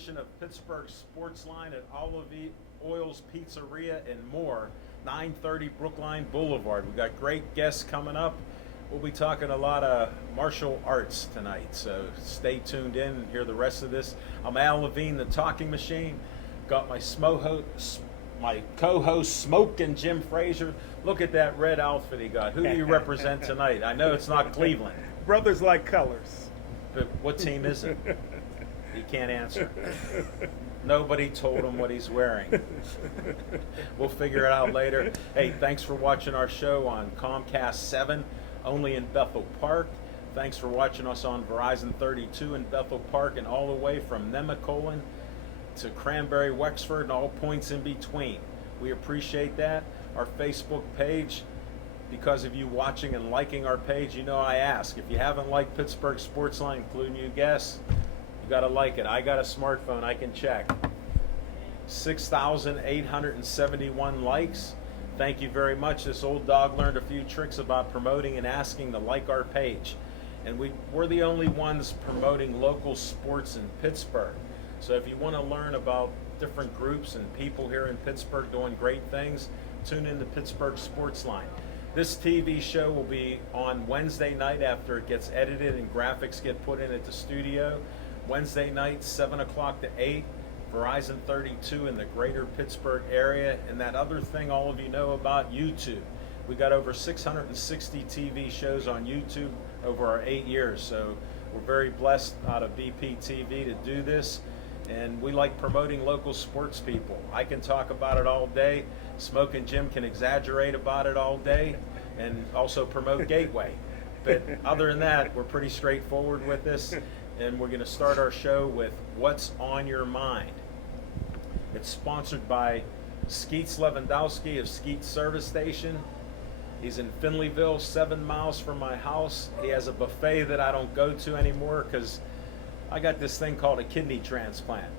edition of Pittsburgh Sportsline at Olive Oil's Pizzeria and more, 930 Brookline Boulevard. We've got great guests coming up. We'll be talking a lot of martial arts tonight, so stay tuned in and hear the rest of this. I'm Al Levine, the Talking Machine. Got my co-host Smoke and Jim Frazier. Look at that red outfit he got. Who do you represent tonight? I know it's not Cleveland. Brothers like colors. But what team is it? He can't answer. Nobody told him what he's wearing. We'll figure it out later. Hey, thanks for watching our show on Comcast 7, only in Bethel Park. Thanks for watching us on Verizon 32 in Bethel Park and all the way from Nemacolin to Cranberry, Wexford, and all points in between. We appreciate that. Our Facebook page, because of you watching and liking our page, you know I ask. If you haven't liked Pittsburgh Sportsline, including you guests, you got to like it. I got a smartphone. I can check. 6,871 likes. Thank you very much. This old dog learned a few tricks about promoting and asking to like our page. And we're the only ones promoting local sports in Pittsburgh. So if you want to learn about different groups and people here in Pittsburgh doing great things, tune in to Pittsburgh Sportsline. This TV show will be on Wednesday night after it gets edited and graphics get put in at the studio. Wednesday night, 7 o'clock to 8, Verizon 32 in the greater Pittsburgh area. And that other thing all of you know about, YouTube. We got over 660 TV shows on YouTube over our 8 years. So we're very blessed out of BPTV to do this. And we like promoting local sports people. I can talk about it all day. Smoke and Jim can exaggerate about it all day and also promote Gateway. But other than that, we're pretty straightforward with this. And we're going to start our show with What's on Your Mind. It's sponsored by Skeets Lewandowski of Skeets Service Station. He's in Finleyville, 7 miles from my house. He has a buffet that I don't go to anymore because I got this thing called a kidney transplant.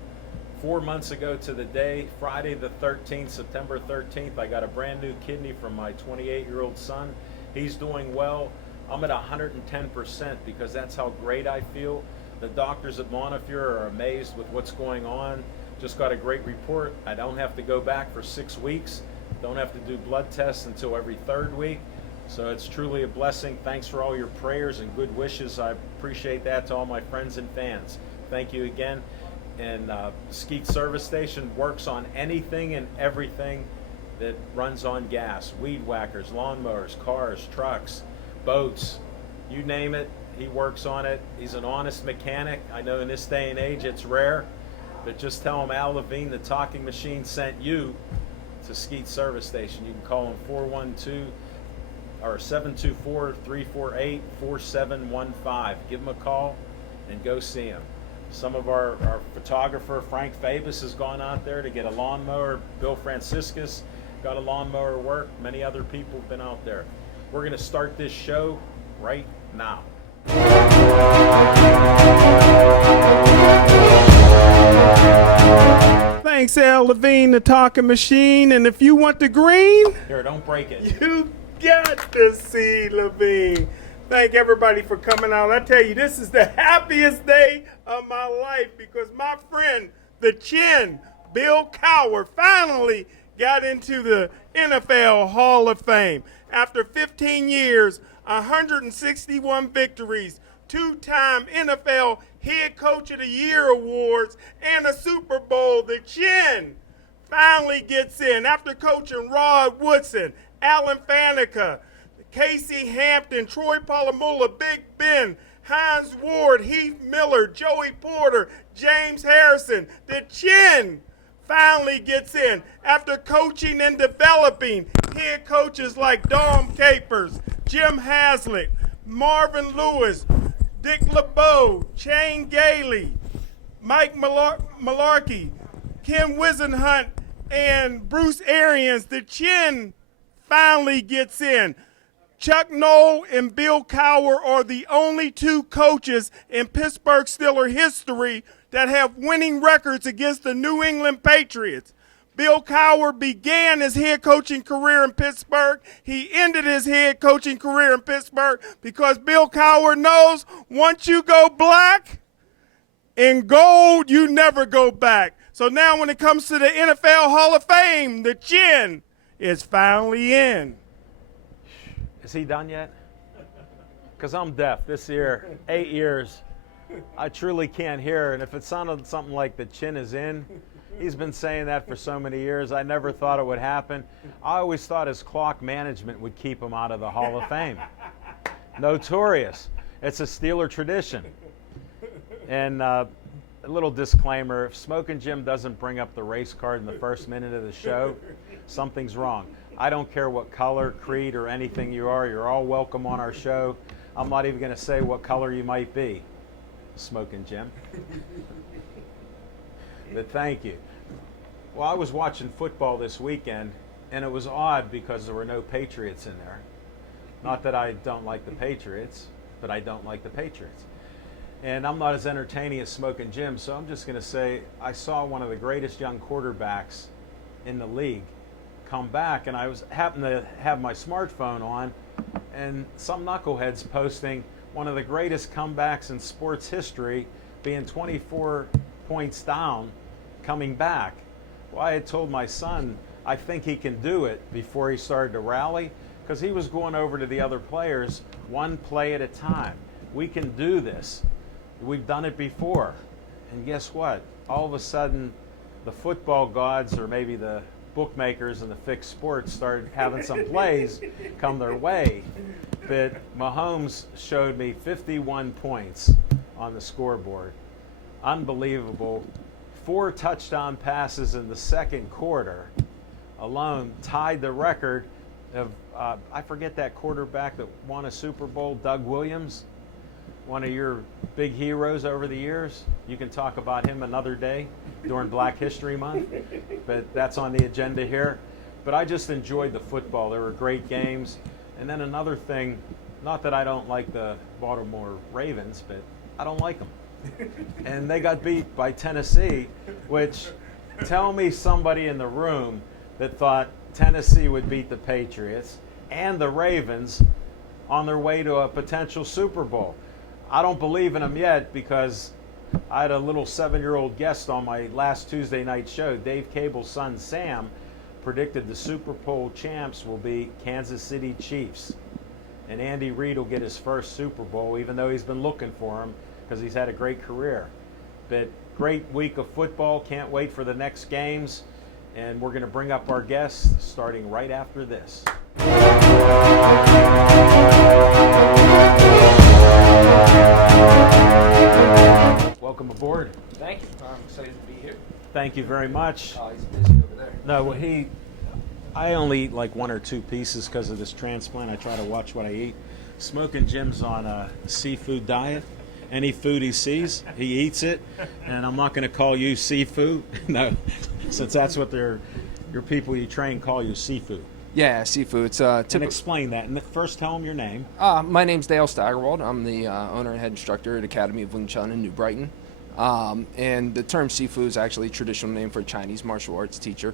4 months ago to the day, Friday the 13th, September 13th, I got a brand new kidney from my 28-year-old son. He's doing well. I'm at 110% because that's how great I feel. The doctors at Montefiore are amazed with what's going on. Just got a great report. I don't have to go back for 6 weeks. Don't have to do blood tests until every 3rd week. So it's truly a blessing. Thanks for all your prayers and good wishes. I appreciate that to all my friends and fans. Thank you again. And Skeet Service Station works on anything and everything that runs on gas. Weed whackers, lawnmowers, cars, trucks, boats, you name it, he works on it. He's an honest mechanic. I know in this day and age it's rare, but just tell him Al Levine, the Talking Machine, sent you to Skeet Service Station. You can call him 724-348-4715. Give him a call and go see him. Some of our photographer, Frank Fabus, has gone out there to get a lawnmower. Bill Franciscus got a lawnmower work. Many other people have been out there. We're going to start this show right now. Thanks, Al Levine, the Talking Machine. And if you want the green, Here, don't break it. you got to see Levine. Thank everybody for coming out. I tell you, this is the happiest day of my life because my friend, the Chin, Bill Cowher, finally got into the NFL Hall of Fame. After 15 years, 161 victories, 2-time NFL Head Coach of the Year awards, and a Super Bowl, the Chin finally gets in. After coaching Rod Woodson, Alan Faneca, Casey Hampton, Troy Polamalu, Big Ben, Hines Ward, Heath Miller, Joey Porter, James Harrison. The Chin finally gets in. After coaching and developing head coaches like Dom Capers, Jim Haslett, Marvin Lewis, Dick LeBeau, Shane Gailey, Mike Malarkey, Ken Wisenhunt, and Bruce Arians, the Chin finally gets in. Chuck Noll and Bill Cowher are the only 2 coaches in Pittsburgh Steelers history that have winning records against the New England Patriots. Bill Cowher began his head coaching career in Pittsburgh. He ended his head coaching career in Pittsburgh because Bill Cowher knows once you go black, In gold, you never go back. So now when it comes to the NFL Hall of Fame, the Chin is finally in. Is he done yet? Because I'm deaf. This year, 8 years, I truly can't hear. And if it sounded something like the Chin is in, he's been saying that for so many years. I never thought it would happen. I always thought his clock management would keep him out of the Hall of Fame. Notorious. It's a Steeler tradition. And a little disclaimer, if Smoking Jim doesn't bring up the race card in the first minute of the show, something's wrong. I don't care what color, creed, or anything you are. You're all welcome on our show. I'm not even going to say what color you might be, Smoking Jim. But thank you. Well, I was watching football this weekend, and it was odd because there were no Patriots in there. Not that I don't like the Patriots, but I don't like the Patriots. And I'm not as entertaining as Smoking Jim, so I'm just going to say I saw one of the greatest young quarterbacks in the league come back, and I happened to have my smartphone on, and some knuckleheads posting one of the greatest comebacks in sports history, being 24 points down, coming back. Well, I had told my son I think he can do it before he started to rally, because he was going over to the other players one play at a time. We can do this. We've done it before. And guess what? All of a sudden, the football gods, or maybe the bookmakers and the fixed sports, started having some plays come their way. But Mahomes showed me 51 points on the scoreboard. Unbelievable. 4 touchdown passes in the second quarter alone tied the record of, I forget that quarterback that won a Super Bowl, Doug Williams, one of your big heroes over the years. You can talk about him another day during Black History Month, but that's on the agenda here. But I just enjoyed the football. There were great games. And then another thing, not that I don't like the Baltimore Ravens, but I don't like them. And they got beat by Tennessee, which, tell me somebody in the room that thought Tennessee would beat the Patriots and the Ravens on their way to a potential Super Bowl. I don't believe in them yet, because I had a little 7-year-old guest on my last Tuesday night show. Dave Cable's son, Sam, predicted the Super Bowl champs will be Kansas City Chiefs. And Andy Reid will get his first Super Bowl, even though he's been looking for him, because he's had a great career. But great week of football. Can't wait for the next games. And we're going to bring up our guests starting right after this. Welcome aboard. Thank you. I'm excited to be here. Thany you very much. Oh, he's busy over there. No, well, I only eat like 1 or 2 pieces because of this transplant. I try to watch what I eat. Smoking Jim's on a seafood diet. Any food he sees, he eats it. And I'm not going to call you seafood. No, since that's what your people you train call you, seafood. Yeah, seafood. It's And explain that. And first tell him your name. My name's Dale Steigerwald. I'm the owner and head instructor at Academy of Wing Chun in New Brighton. And the term seafood is actually a traditional name for a Chinese martial arts teacher.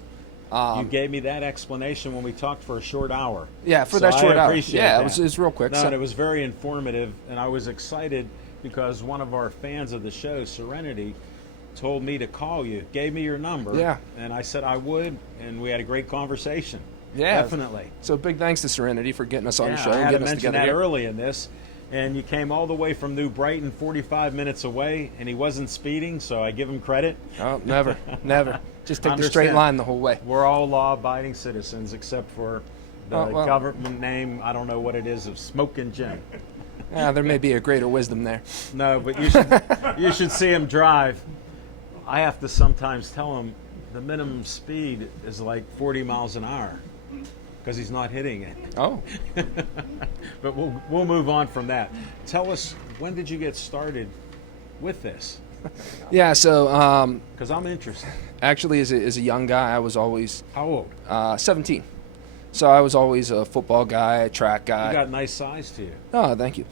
You gave me that explanation when we talked for a short hour. Yeah, for so that short I hour. appreciate Yeah, that. it was real quick. No, So- and it was very informative, and I was excited because one of our fans of the show, Serenity, told me to call you, gave me your number. Yeah. And I said I would, and we had a great conversation. Yeah, Definitely. So big thanks to Serenity for getting us on the show I and had to getting us mention together that here. early in this. And you came all the way from New Brighton, 45 minutes away, and he wasn't speeding, so I give him credit. Oh, never. Just take the straight Understand. line the whole way. We're all law-abiding citizens except for the Oh, well. government name, I don't know what it is, of Smoking Jim. Yeah, there may be a greater wisdom there. No, but you should see him drive. I have to sometimes tell him the minimum speed is like 40 miles an hour because he's not hitting it. Oh, But we'll move on from that. Tell us, when did you get started with this? yeah. So Because I'm interested. actually, as a young guy, I was always How old? 17. So I was always a football guy, a track guy. You got nice size to you. Oh, thank you.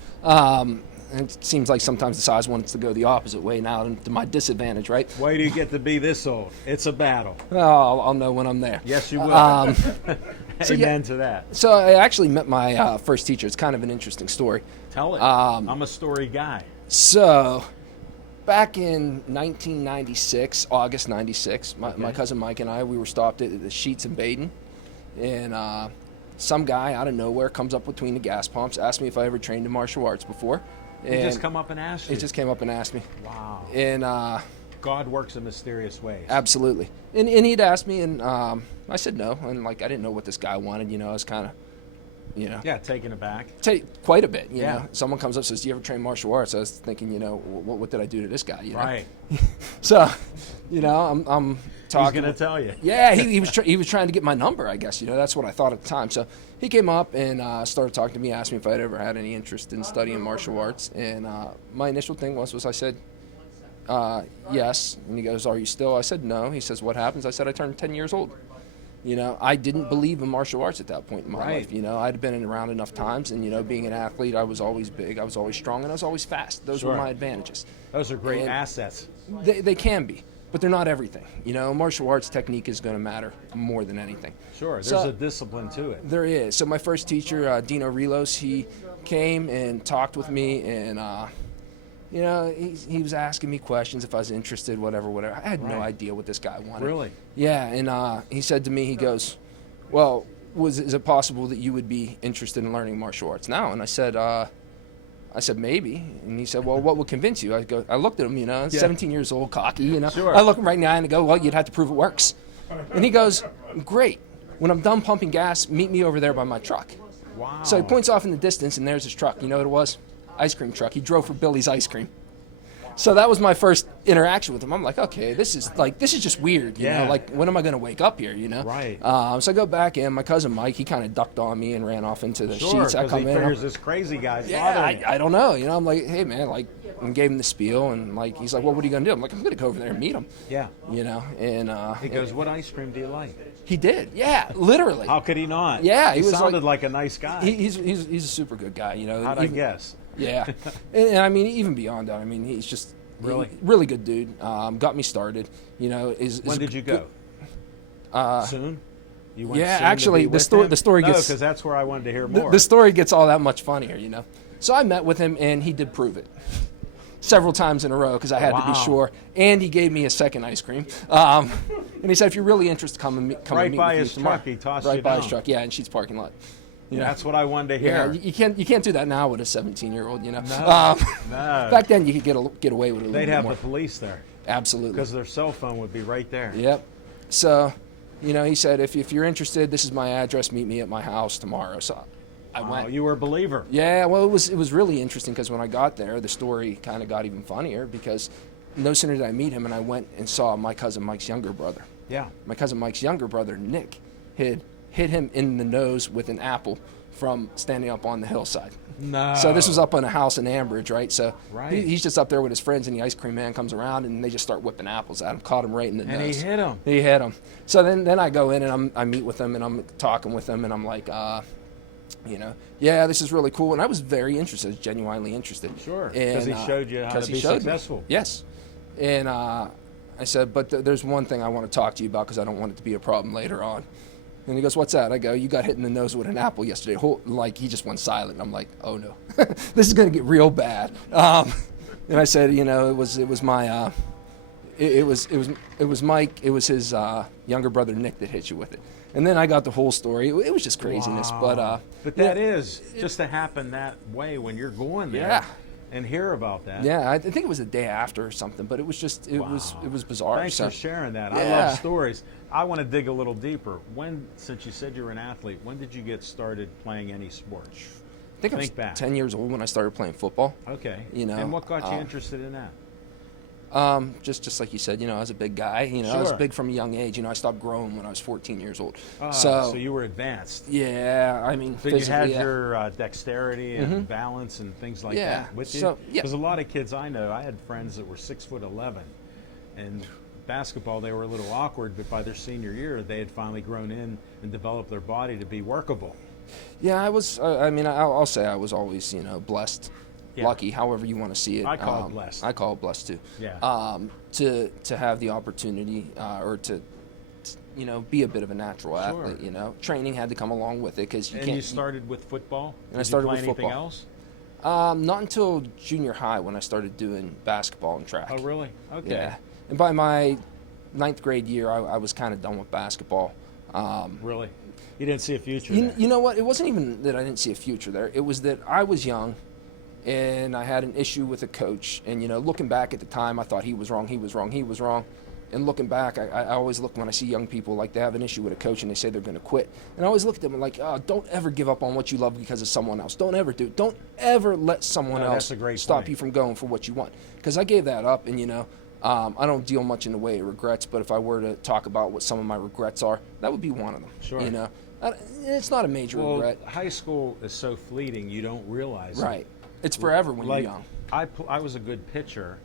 It seems like sometimes the size wants to go the opposite way now, to my disadvantage, right? Why do you get to be this old? It's a battle. Oh, I'll know when I'm there. Yes, you will. So, Amen yeah. to that. So I actually met my first teacher. It's kind of an interesting story. Tell it. Um, I'm a story guy. So Back in 1996, August 96, my cousin Mike and I, we were stopped at the Sheets in Baden, and some guy out of nowhere comes up between the gas pumps, asked me if I ever trained in martial arts before. He just come up and asked you. He just came up and asked me. Wow. And God works in mysterious ways. absolutely. And he'd asked me, and I said no, and like I didn't know what this guy wanted. I was kind of, Yeah, taken aback. quite a bit. You Yeah. know, someone comes up and says, "Do you ever train martial arts?" I was thinking, what did I do to this guy? Right. So, I'm talking. He's going to tell you. Yeah, he was trying to get my number, I guess. That's what I thought at the time. So he came up and started talking to me, asked me if I'd ever had any interest in studying martial arts. And my initial thing was I said, yes. And he goes, "Are you still?" I said, "No." He says, "What happens?" I said, "I turned 10 years old." I didn't believe in martial arts at that point in my Right. life. I'd been around enough times, and being an athlete, I was always big, I was always strong, and I was always fast. Those were Sure. my advantages. Those are great And assets. They can be, but they're not everything. Martial arts technique is going to matter more than anything. Sure, there's So- a discipline to it. There is. So my first teacher, Dino Rilos, he came and talked with me, and he was asking me questions if I was interested, whatever. I had no Right. idea what this guy wanted. Really? Yeah, and he said to me, he goes, "Well, is it possible that you would be interested in learning martial arts now?" And I said, "Maybe." And he said, "Well, what would convince you?" I looked at him, 17 years old, cocky, Sure. I look him right in the eye and I go, "Well, you'd have to prove it works." And he goes, "Great. When I'm done pumping gas, meet me over there by my truck." Wow. So he points off in the distance, and there's his truck. You know what it was? Ice cream truck. He drove for Billy's Ice Cream. So that was my first interaction with him. I'm like, okay, this is just weird, you Yeah. know. Like, when am I going to wake up here, Right. So I go back in. My cousin Mike, he kind of ducked on me and ran off into the Sure, sheets. I because come he in. figures this crazy guy's Yeah, bothering you. I don't know. I'm like, hey man, and gave him the spiel, and he's like, well, what are you gonna do? I'm like, I'm gonna go over there and meet him. Yeah. And He goes, "What ice cream do you like?" he did, yeah, literally. How could he not? Yeah, he he was sounded like a nice guy. He's a super good guy, How'd I even- guess? Yeah, and I mean, even beyond that, I mean, he's just Really? really good dude. Got me started. When did you go? Soon? You went yeah, soon to actually, be the with story- him? the story No, gets- because that's where I wanted to hear the, more. the story gets all that much funnier, So I met with him, and he did prove it several times in a row because I had to be Wow. sure. And he gave me a second ice cream. And he said, if you're really interested, come and Right meet by with his me tomorrow. truck, he tossed right you by his down. truck, yeah, in Sheets parking lot. That's what I wanted to Yeah, hear. you can't do that now with a 17-year-old. No. Back then you could get away with it a little They'd bit have more. the police there Absolutely. because their cell phone would be right there. Yep. So, he said, if you're interested, this is my address. Meet me at my house tomorrow. So I Wow, went. you were a believer. Yeah, well, it was really interesting because when I got there, the story kind of got even funnier because no sooner did I meet him and I went and saw my cousin Mike's younger brother. Yeah. My cousin Mike's younger brother, Nick, had hit him in the nose with an apple from standing up on the hillside. No. So this was up on a house in Ambridge, right? So Right. he's just up there with his friends, and the ice cream man comes around, and they just start whipping apples at him. Caught him right in the And nose. he hit him. He hit him. So then I go in and I meet with him and I'm talking with him and I'm like, yeah, this is really cool. And I was very interested, genuinely interested. Sure, 'cause And, he showed you how 'cause to he be showed me. successful. Yes. And I said, but there's one thing I want to talk to you about because I don't want it to be a problem later on. And he goes, what's that? I go, you got hit in the nose with an apple yesterday. Like, he just went silent. I'm like, oh no, this is going to get real bad. And I said, it was my, it was Mike. It was his younger brother Nick that hit you with it. And then I got the whole story. It was just craziness. Wow. But that is just to happen that way when you're going there. Yeah. And hear about that. yeah, I think it was the day after or something. But it was just it was bizarre. Thanks So- for sharing that. I Yeah. love stories. I want to dig a little deeper. Since you said you were an athlete, when did you get started playing any sport? I think I was Think back. 10 years old when I started playing football. Okay. And what got you interested in that? Just like you said, I was a big guy. I was Sure. big from a young age. I stopped growing when I was 14 years old. So you were advanced. Yeah, I mean, So you physically, had yeah. your dexterity and balance and things like Yeah, that with you? so, yeah. Because a lot of kids I know, I had friends that were 6'11", and basketball they were a little awkward, but by their senior year they had finally grown in and developed their body to be workable. Yeah, I was. I mean, I'll say I was always, blessed, Yeah. lucky, however you want to see it. I call it blessed. I call it blessed too. Yeah. To have the opportunity, or to, be a bit of a natural Sure. athlete. Training had to come along with it because you And can't. you started with football? And I Did started you play with anything football. else? Not until junior high when I started doing basketball and track. Oh, really? Okay. Yeah. And by my 9th grade year, I was kind of done with basketball. Really? You didn't see a future You, there? you know what? It wasn't even that I didn't see a future there. It was that I was young, and I had an issue with a coach. And, looking back at the time, I thought he was wrong. And looking back, I always look when I see young people, like they have an issue with a coach and they say they're going to quit. And I always look at them and like, oh, don't ever give up on what you love because of someone else. Don't ever do it. Don't ever let someone No, else that's a great stop point. you from going for what you want. Because I gave that up, and, I don't deal much in the way of regrets, but if I were to talk about what some of my regrets are, that would be one of them. Sure. It's not a major Well, regret. high school is so fleeting, you don't realize it. Right. It's forever when Like, you're young. I was a good pitcher,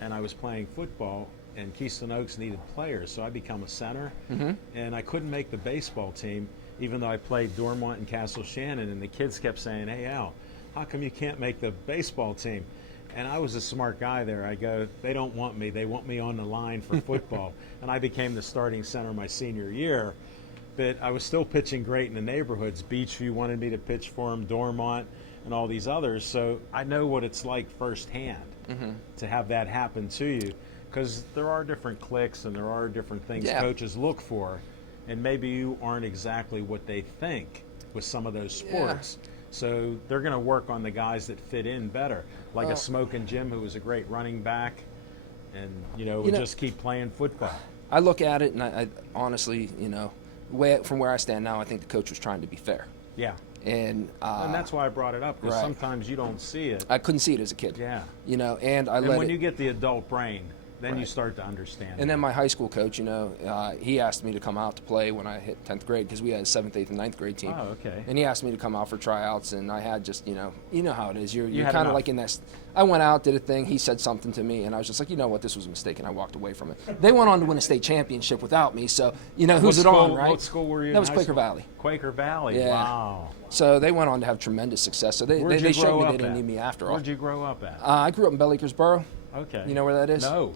and I was playing football, and Keystone Oaks needed players, so I become a center, and I couldn't make the baseball team, even though I played Dormont and Castle Shannon, and the kids kept saying, hey, Al, how come you can't make the baseball team? And I was a smart guy there. I go, they don't want me. They want me on the line for football. And I became the starting center my senior year. But I was still pitching great in the neighborhoods. Beachview wanted me to pitch for them, Dormont, and all these others. So I know what it's like firsthand to have that happen to you. Because there are different cliques and there are different things coaches look for. And maybe you aren't exactly what they think with some of those sports. So they're going to work on the guys that fit in better. Like a Smokin' Jim, who was a great running back and, would just keep playing football. I look at it, and I honestly, from where I stand now, I think the coach was trying to be fair. Yeah. And that's why I brought it up, because right. sometimes you don't see it. I couldn't see it as a kid. Yeah. And I And let when it. you get the adult brain, then you Right. start to understand And it. then my high school coach, he asked me to come out to play when I hit 10th grade because we had a 7th, 8th, and 9th grade team. Oh, okay. And he asked me to come out for tryouts, and I had just, you know how it is. You're had kind of enough. like in that. I went out, did a thing. He said something to me, and I was just like, you know what, this was a mistake, and I walked away from it. They went on to win a state championship without me, so who's it on, right? What school were you in? That was high Quaker school? Valley. Quaker Valley. Yeah. Wow. So they went on to have tremendous success. So they Where'd you showed grow me up they didn't at? need me after all. Where'd you grow up at? I grew up in Bell Acres-Borough. Okay. You know where that is? No.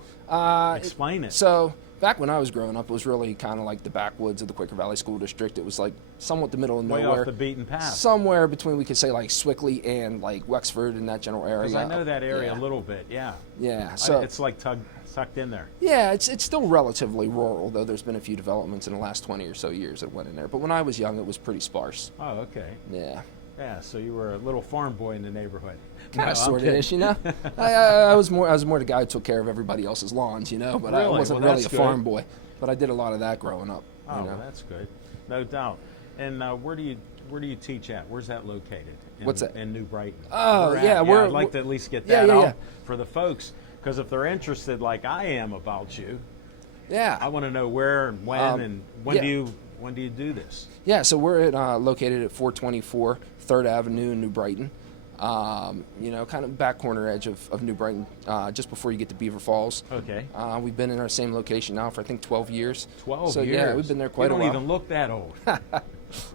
Explain it. So back when I was growing up, it was really kind of like the backwoods of the Quaker Valley School District. It was like somewhat the middle of Way nowhere. off the beaten path. Somewhere between, we could say, like Swickley and like Wexford and that general area. Because I know that area Yeah. a little bit, yeah. Yeah. So It's like tucked in there. yeah, it's still relatively rural, though there's been a few developments in the last 20 or so years that went in there. But when I was young, it was pretty sparse. Oh, okay. Yeah. Yeah, so you were a little farm boy in the neighborhood. Kind No, of I'm sort of kidding. ish, I was more the guy who took care of everybody else's lawns, but I Really? wasn't Well, really that's a farm good. boy. But I did a lot of that growing up. Oh, well, that's good. No doubt. And where do you teach at? Where's that located? What's that? In New Brighton. Oh, Where at? yeah, I'd like to at least get yeah, that yeah, out yeah. for the folks, because if they're interested, like I am about you, Yeah. I want to know where and when and when yeah. do you do this? Yeah, so we're located at 424 3rd Avenue in New Brighton. Kind of back corner edge of New Brighton, just before you get to Beaver Falls. Okay. We've been in our same location now for I think 12 years. 12 so, years. yeah, we've been there quite you a don't while. even look that old.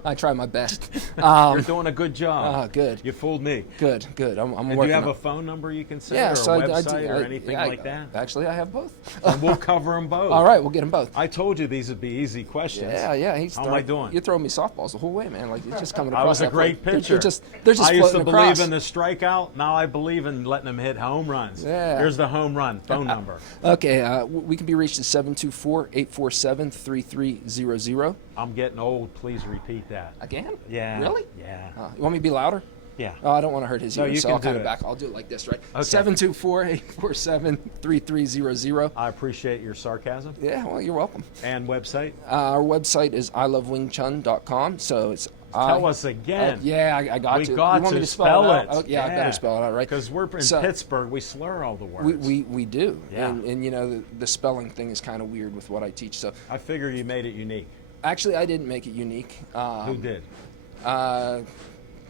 I try my best. You're doing a good job. Good. You fooled me. Good. I'm And do working you have on- a phone number you can send, Yeah, or so a I website do, or anything yeah, like that? Actually, I have both. And we'll cover them both. All right, we'll get them both. I told you these would be easy questions. Yeah. How am I doing? You're throwing me softballs the whole way, man. Like you're just coming I across. was a that great plate. pitcher. They're just I used to floating believe across. in the strikeout. Now I believe in letting them hit home runs. Yeah. Here's the home run phone number. Okay, we can be reached at 724-847-3300. I'm getting old. Please repeat that. Again? Yeah. Really? Yeah. You want me to be louder? Yeah. Oh, I don't want to hurt his No, ears, you so can I'll kind do of it. back. I'll do it like this, right? Okay. 724-847-3300. I appreciate your sarcasm. Yeah, well, you're welcome. And website? Our website is ilovewingchun.com, so it's... Tell us again. Yeah, I got We to. got you want to me to spell out? it. Oh, yeah, I better spell it out, right? Because we're in So- Pittsburgh. We slur all the words. We do. Yeah. And the spelling thing is kind of weird with what I teach. So I figure you made it unique. actually, I didn't make it unique. Who did?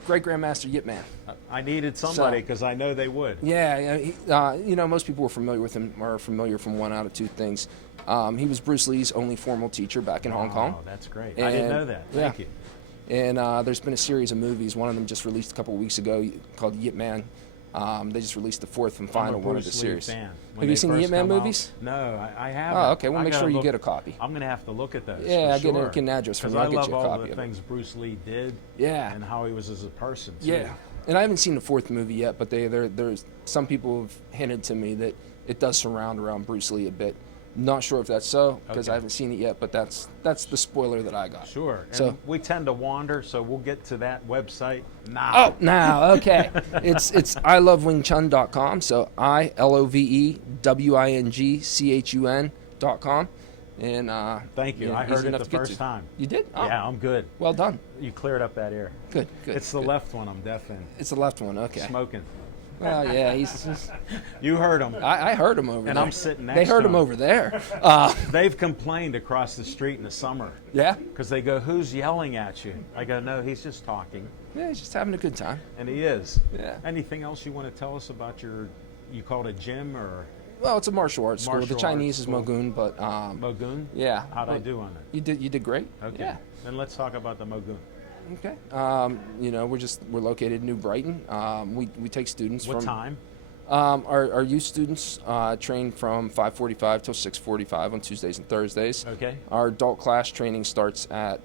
Great Grandmaster Yip Man. I needed somebody So- because I know they would. Yeah, most people were familiar with him, or familiar from one out of two things. He was Bruce Lee's only formal teacher back in Hong Kong. Oh, that's great. I didn't And- know that. yeah. Thank you. And there's been a series of movies. One of them just released a couple of weeks ago called Yip Man. They just released the fourth and final I'm a one of the Bruce Lee series. fan. When Have you they seen the first Yip Man come out- movies? No, I haven't. Oh, okay. Well, I make gotta sure you look- get a copy. I'm going to have to look at those. Yeah, for I'll get sure. an address from Because you. I I'll get love you a all copy the of it. things Bruce Lee did Yeah. and how he was as a person, too. Yeah. And I haven't seen the fourth movie yet, but there's some people have hinted to me that it does surround around Bruce Lee a bit. Not sure if that's so because Okay. I haven't seen it yet, but that's the spoiler that I got. Sure. And So we tend to wander, so we'll get to that website now. oh, now okay, it's ilovewingchun.com. So ilovewingchun.com. And Thank you. I easy heard it enough the to get first to. time. You did? Oh, Yeah, I'm good. well done. You cleared up that ear. Good. It's the good. left one I'm deaf in. It's the left one. Okay. Smoking. Well, yeah, he's You heard him. I heard him over And there. I'm sitting next They heard to him him. over there. They've complained across the street in the summer Yeah. because they go, "Who's yelling at you?" I go, "No, he's just talking," Yeah, he's just having a good time. and he is. Yeah. Anything else you want to tell us about your? You call it a gym or Well, it's a martial arts school. Martial The Chinese arts is school. Mogun, but Mogun? yeah. How'd I but do on it? You did great. Okay. Yeah. Then let's talk about the Mogun. Okay. We're located in New Brighton. We take students What from time? Our youth students train from 5:45 till 6:45 on Tuesdays and Thursdays. Okay. Our adult class training starts at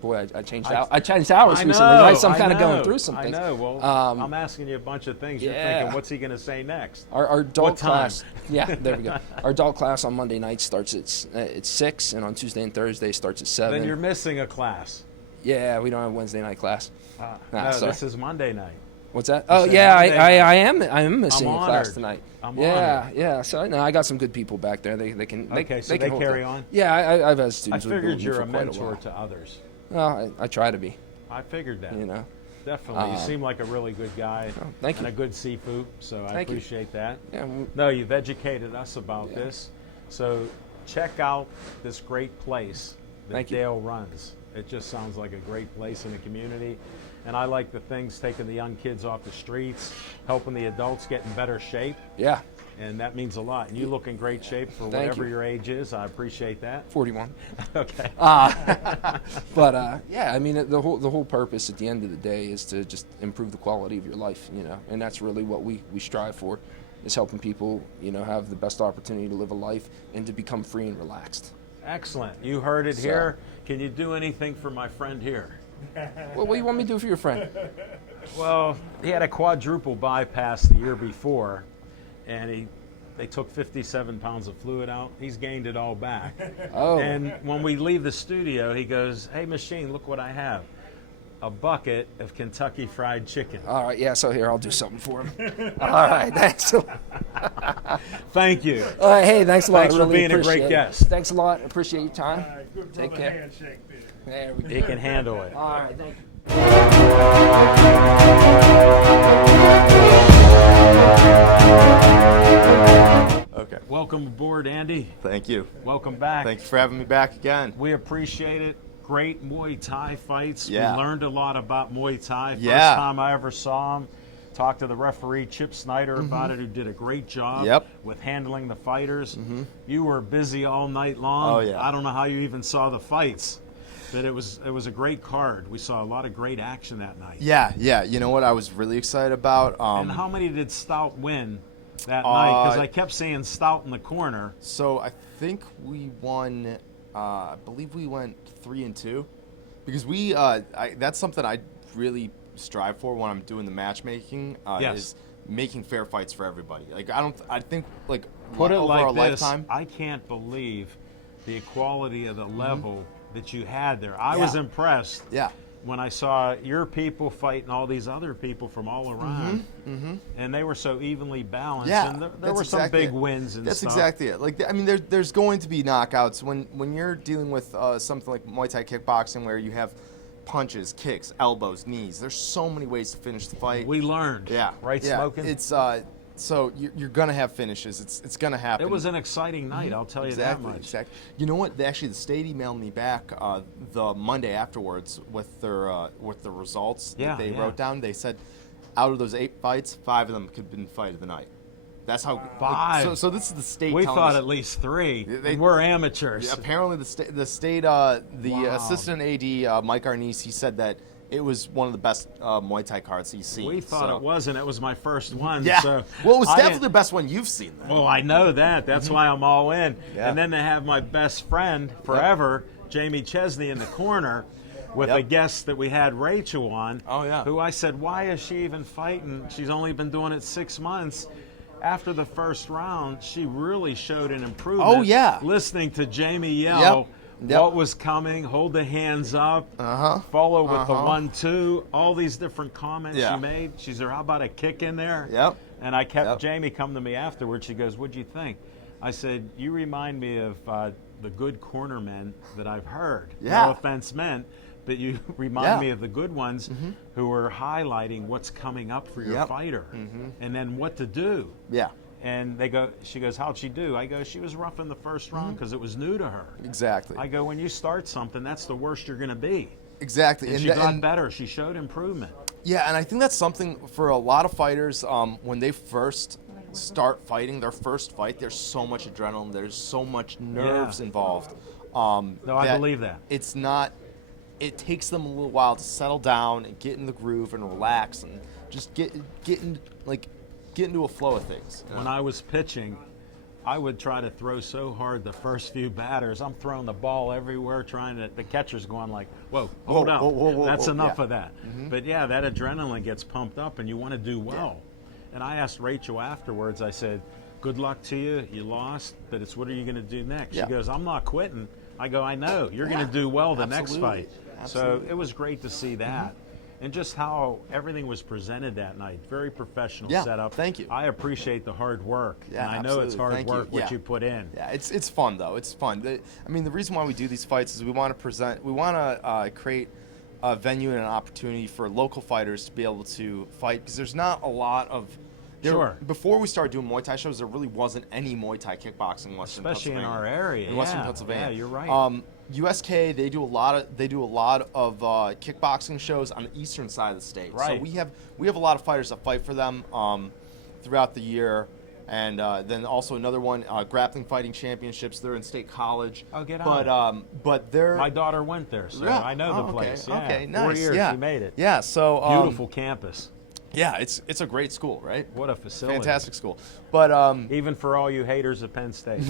I changed I- I changed hours recently, right? So I'm kind of going through some I things. know. Well, Um, I'm asking you a bunch of things. You're yeah. thinking, what's he going to say next? Our adult What time? class, yeah, there we go. Our adult class on Monday night starts at 6, and on Tuesday and Thursday starts at 7. Then you're missing a class. Yeah, we don't have Wednesday night class. Nah, no, sorry. this is Monday night. What's that? Oh said yeah, Monday night. I am missing I'm a class honored. tonight. I'm yeah, honored. yeah. So no, I got some good people back there. They can. Okay, so they they can hold carry that. on? Yeah, I've had I students. who've been figured with me you're for a quite mentor while. to others. Well, I try to be. I figured that. You know. Definitely. You seem like a really good guy. Oh, thank and you. a good seafood, so I Thank you. appreciate that. Yeah. No, you've educated us about Yeah. this. So check out this great place that Thank you. Dale runs. It just sounds like a great place in the community. And I like the things taking the young kids off the streets, helping the adults get in better shape. Yeah. And that means a lot. And you look in great shape for Thank whatever you. your age is. I appreciate that. 41. Okay. But yeah, I mean the whole purpose at the end of the day is to just improve the quality of your life, you know, and that's really what we strive for, is helping people, you know, have the best opportunity to live a life and to become free and relaxed. Excellent. You heard it So- here. Can you do anything for my friend here? Well, what do you want me to do for your friend? Well, he had a quadruple bypass the year before, and they took 57 pounds of fluid out. He's gained it all back. Oh. And when we leave the studio, he goes, "Hey, machine, look what I have. A bucket of Kentucky Fried Chicken." All right, yeah. So here, I'll do something for him. All right, thanks. All Thank you. right, hey, thanks a lot. Thanks I for really being a great appreciate it. guest. Thanks a lot. Appreciate your time. Good Take brother care. handshake there. There we go. He can handle it. All right, thank you. Okay. Welcome aboard, Andy. Thank you. Welcome back. Thank you for having me back again. We appreciate it. Great Muay Thai fights. Yeah. We learned a lot about Muay Thai. First Yeah. time I ever saw him. Talked to the referee, Chip Snyder, about it, who did a great job Yep. with handling the fighters. You were busy all night long. Oh, yeah. I don't know how you even saw the fights, but it was a great card. We saw a lot of great action that night. Yeah, yeah. You know what I was really excited about? And how many did Stout win that night? Because I kept saying Stout in the corner. So I think we won. I believe we went 3-2, because we. That's something I really strive for when I'm doing the matchmaking. Yes. Is making fair fights for everybody. Like I think like Put it over like our this, lifetime. I can't believe the equality of the level that you had there. I was Yeah. impressed Yeah. when I saw your people fighting all these other people from all around, and they were so evenly balanced. Yeah, and there that's were some exactly big it. wins and That's stuff. exactly it. Like, I mean, there's going to be knockouts when you're dealing with something like Muay Thai kickboxing, where you have punches, kicks, elbows, knees. There's so many ways to finish the fight. We learned. yeah, Right, yeah. Smoking? It's so you're gonna have finishes. It's gonna happen. It was an exciting night, I'll tell you exactly, that much. Exactly. You know what? Actually, the state emailed me back the Monday afterwards with the results Yeah, that they yeah. wrote down. They said out of those 8 fights, 5 of them could have been fight of the night. That's how. like, 5. so this is the state. We telling thought us- at least 3. They- and we're amateurs. Yeah, apparently the state Wow. assistant AD Mike Arnese, he said that it was one of the best Muay Thai cards he's seen. We thought so. it was, and it was my first one. Yeah. So well, it was I definitely didn't- the best one you've seen. Then. Well, I know that. That's why I'm all in. Yeah. And then to have my best friend forever, Jamie Chesney, in the corner, with Yep. a guest that we had, Rachel, on. Oh, yeah. Who I said, why is she even fighting? She's only been doing it 6 months. After the first round, she really showed an improvement. Oh, yeah. Listening to Jamie yell Yep. what was coming, hold the hands up, follow with the 1-2, all these different comments Yeah. she made. She said, how about a kick in there? Yep. And I kept, Yep. Jamie come to me afterwards. She goes, what'd you think? I said, you remind me of the good cornermen that I've heard. Yeah. No offense meant, but you remind Yeah. me of the good ones who are highlighting what's coming up for your Yep. fighter and then what to do. Yeah. And she goes, how'd she do? I go, she was rough in the first round because it was new to her. Exactly. I go, when you start something, that's the worst you're going to be. Exactly. And she got better. She showed improvement. Yeah, and I think that's something for a lot of fighters. When they first start fighting, their first fight, there's so much adrenaline, there's so much nerves involved. No, I believe that. It's not. It takes them a little while to settle down and get in the groove and relax and just get into a flow of things. When I was pitching, I would try to throw so hard the first few batters. I'm throwing the ball everywhere, the catcher's going like, whoa, hold up. That's enough of that. But yeah, that adrenaline gets pumped up and you want to do well. And I asked Rachel afterwards, I said, good luck to you. You lost, but it's what are you going to do next? Yeah. She goes, I'm not quitting. I go, I know. You're going to do well the next fight. Absolutely. So it was great to see that. And just how everything was presented that night. Very professional Yeah, setup. thank you. I appreciate the hard work. Yeah, and I know it's absolutely. hard Thank you. work what Yeah. you put in. Yeah, it's fun though. It's fun. The reason why we do these fights is we want to create a venue and an opportunity for local fighters to be able to fight because there's not a lot of. Sure. Before we started doing Muay Thai shows, there really wasn't any Muay Thai kickboxing in Western Especially in Pennsylvania. our area. In Western yeah. Pennsylvania. Yeah, you're right. USK, they do a lot of kickboxing shows on the eastern side of the state. So Right. we have a lot of fighters that fight for them throughout the year. And then also another one, grappling fighting championships. They're in State College. Oh, get But they're My daughter went there, so Yeah. I know Oh, the okay. place. Yeah. Okay, 4 nice. years Yeah. she made it. Yeah. So Beautiful campus. Yeah, it's a great school, right? What a facility. Fantastic school. But Even for all you haters of Penn State.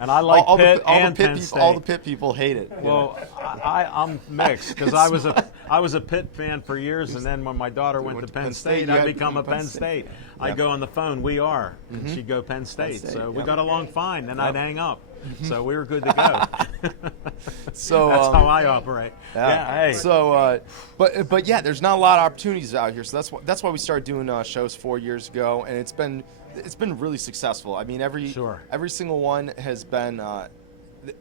And I like all Pitt and the Pitt Penn people, State. all the Pitt people hate it. Well, I'm mixed because I was a Pitt fan for years, and then when my daughter went to Penn State, you I had to become a become Penn State. Yep. I go on the phone, we are, and she'd go Penn State. State, So we yep. got along fine. Then I'd hang up. So we were good to go. So That's how I operate. Yeah. Hey. So, but yeah, there's not a lot of opportunities out here. So that's why we started doing shows 4 years ago, and it's been really successful. I mean, every single one has been.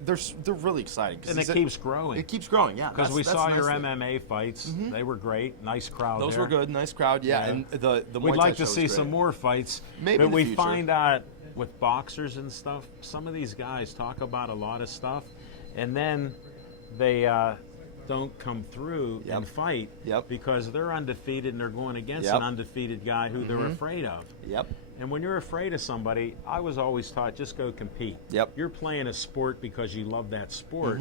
They're really exciting. And it keeps growing. It keeps growing, yeah. Because we That's saw the your nice thing. MMA fights. They were great. Nice crowd Those there. were good. Nice crowd, yeah. Yeah. And the We'd Muay Thai like to show see was some great. more fights. Maybe but in the we future. find out with boxers and stuff, some of these guys talk about a lot of stuff, and then they don't come through and fight because they're undefeated and they're going against an undefeated guy who they're afraid of. Yep. And when you're afraid of somebody, I was always taught, just go compete. Yep. You're playing a sport because you love that sport.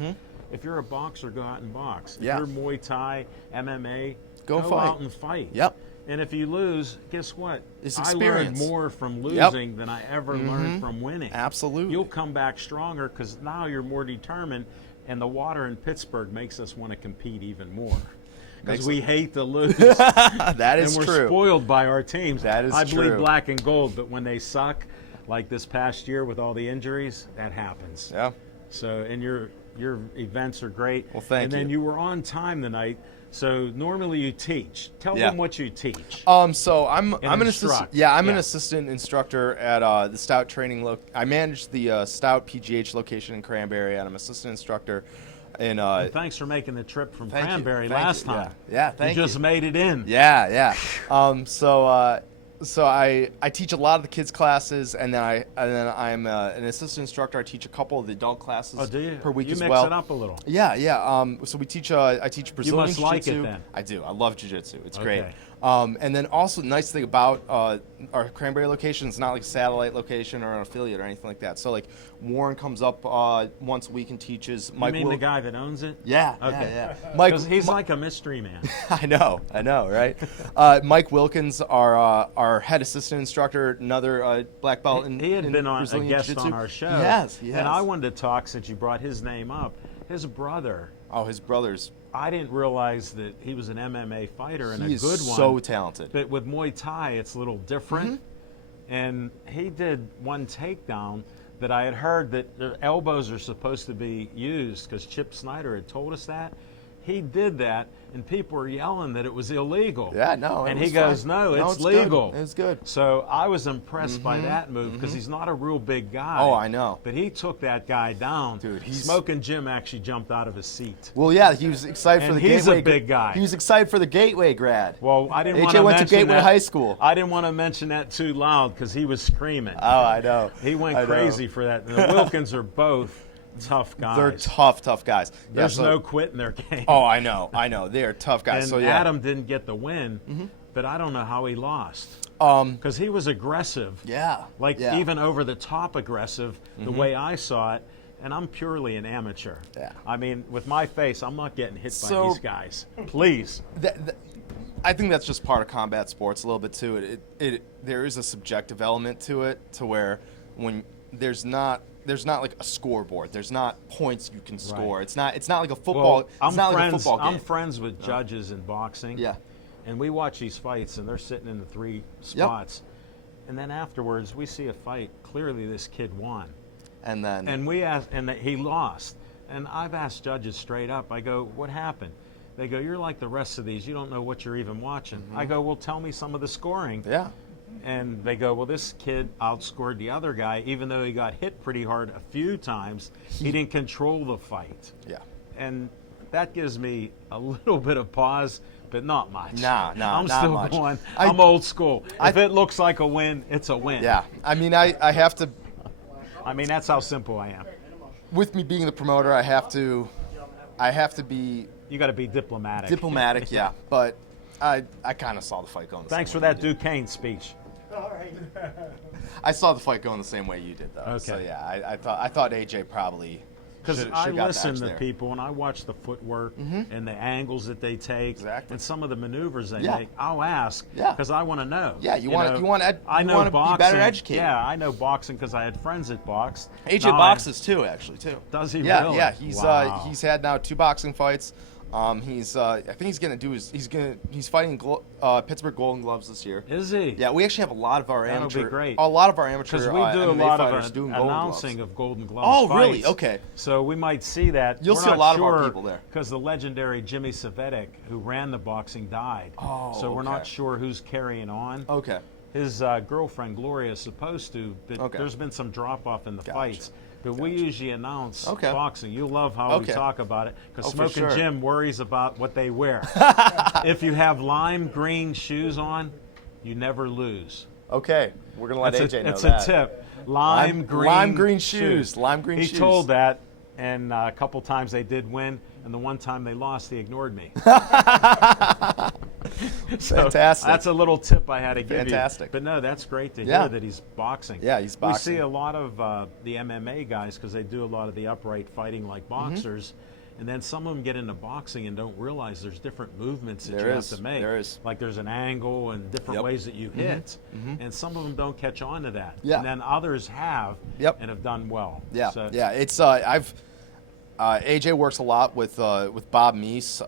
If you're a boxer, go out and box. If Yeah. you're Muay Thai, MMA, Go go fight. out and fight. Yep. And if you lose, guess what? It's I learned experience. more from losing than I ever learned from winning. Absolutely. You'll come back stronger because now you're more determined, and the water in Pittsburgh makes us want to compete even more. Because we hate to lose. That is and we're true. spoiled by our teams. That is I bleed true. black and gold, but when they suck, like this past year with all the injuries, that happens. Yeah. So, and your events are great. Well, thank And then you. you were on time tonight. So normally you teach. Tell them what you teach. So I'm an assistant. instruct. Yeah, I'm an Yeah. assistant instructor at the Stout Training. I manage the Stout PGH location in Cranberry, and I'm assistant instructor. In And thanks for making the trip from Thank you. Cranberry Thank last you. time. Yeah, thank you. Just made it in. yeah. So I teach a lot of the kids classes, and then I'm an assistant instructor. I teach a couple of the adult classes Oh, do you? per week you as mix well. it up a little. Yeah. So we teach. I teach Brazilian must like it jiu-jitsu. then. I do. I love jiu-jitsu. It's Okay. great. And then also the nice thing about our Cranberry location, it's not like a satellite location or an affiliate or anything like that. So like Warren comes up once a week and teaches. You mean the guy that owns it? Yeah. Okay. Yeah. Mike, Because he's like a mystery man. I know, right? Mike Wilkins, our head assistant instructor, another black belt. He had in been a Brazilian guest Jiu-Jitsu. on our show. Yes, he has. And I wanted to talk, since you brought his name up. His brother Oh, his brother's. I didn't realize that he was an MMA fighter and He a is good one. so talented. But with Muay Thai, it's a little different. Mm-hmm. And he did one takedown that I had heard that the elbows are supposed to be used because Chip Snyder had told us that. He did that, and people were yelling that it was illegal. Yeah, no. And it he was goes, fine. no, it's good. legal. It's good. So I was impressed by that move because he's not a real big guy. Oh, I know. But he took that guy down. Dude, he's- Smoking Jim actually jumped out of his seat. Well, yeah, he was excited for And the he's a Gateway. big guy. He was excited for the Gateway grad. Well, I didn't AJ want to went to mention Gateway that. High School. I didn't want to mention that too loud because he was screaming. Oh, I know. He went I know. crazy for that. And the Wilkins are both tough guys. They're tough guys. Yeah, There's so- no quit in their game. Oh, I know. They are tough guys. and So yeah, Adam didn't get the win, but I don't know how he lost um, because he was aggressive. yeah, Like yeah. even over the top aggressive, the way I saw it. And I'm purely an amateur. Yeah. I mean, with my face, I'm not getting hit by So- these guys. Please. I think that's just part of combat sports a little bit too. There is a subjective element to it, to where when there's not like a scoreboard. There's not points you can score. It's not like a football. Well, I'm it's not friends. like a football game. I'm friends with judges in boxing. Yeah. And we watch these fights, and they're sitting in the three spots. And then afterwards, we see a fight. Clearly, this kid won. And then And we asked, and that he lost. And I've asked judges straight up. I go, "What happened?" They go, "You're like the rest of these. You don't know what you're even watching." I go, "Well, tell me some of the scoring." yeah, And they go, "Well, this kid outscored the other guy, even though he got hit pretty hard a few times. He didn't control the fight." yeah. And that gives me a little bit of pause, but not much. Nah, I'm not still much. going. I'm old school. If it looks like a win, it's a win. Yeah, I mean, I have to. I mean, that's how simple I am. With me being the promoter, I have to be You got to be diplomatic. diplomatic. Yeah, but I kind of saw the fight going. The Thanks for same way that you did. Duquesne speech. I saw the fight going the same way you did, though. Okay. So yeah, I thought AJ probably. Because should've I got the listen edge to there. people and I watch the footwork and the angles that they take Exactly. and some of the maneuvers they Yeah. make. I'll ask Yeah. because I want to know. Yeah, you wanna- know, you wanna I know be boxing. better educated. Yeah, I know boxing because I had friends that boxed. AJ Now I- boxes too, actually too. Does he Yeah, really? yeah. Wow. He's had now 2 boxing fights. I think he's gonna do he's fighting Pittsburgh Golden Gloves this year. Is he? Yeah, we actually have a lot of our That'll amateur. be great. A lot of our amateur Because we do a MMA lot fighters of doing Golden announcing Gloves. of Golden Gloves. Oh, fights. really? Okay. So we might see that. You'll We're see a not lot of our sure people there. because the legendary Jimmy Savetic, who ran the boxing, died. Oh, so we're okay. not sure who's carrying on. Okay. His girlfriend Gloria is supposed to, but Okay. there's been some drop off in the Gotcha. fights. But we usually announce Okay. boxing. You love how we Okay. talk about it because Oh, for Smoking sure. Jim worries about what they wear. If you have lime green shoes on, you never lose. Okay. We're gonna let It's AJ know it's that. a tip. Lime green shoes. Lime green he shoes. told that, and a couple times they did win, and the one time they lost, he ignored me. So Fantastic. That's a little tip I had to give Fantastic. you. But no, that's great to Yeah. hear that he's boxing. Yeah, he's boxing. We see a lot of the MMA guys because they do a lot of the upright fighting like Mm-hmm. boxers. And then some of them get into boxing and don't realize there's different movements that There you is. have to make. There is. Like there's an angle and different Yep. ways that you hit. And some of them don't catch on to that. Yeah. And then others have Yep. and have done well. Yeah, So, yeah. It's AJ works a lot with Bob Meese,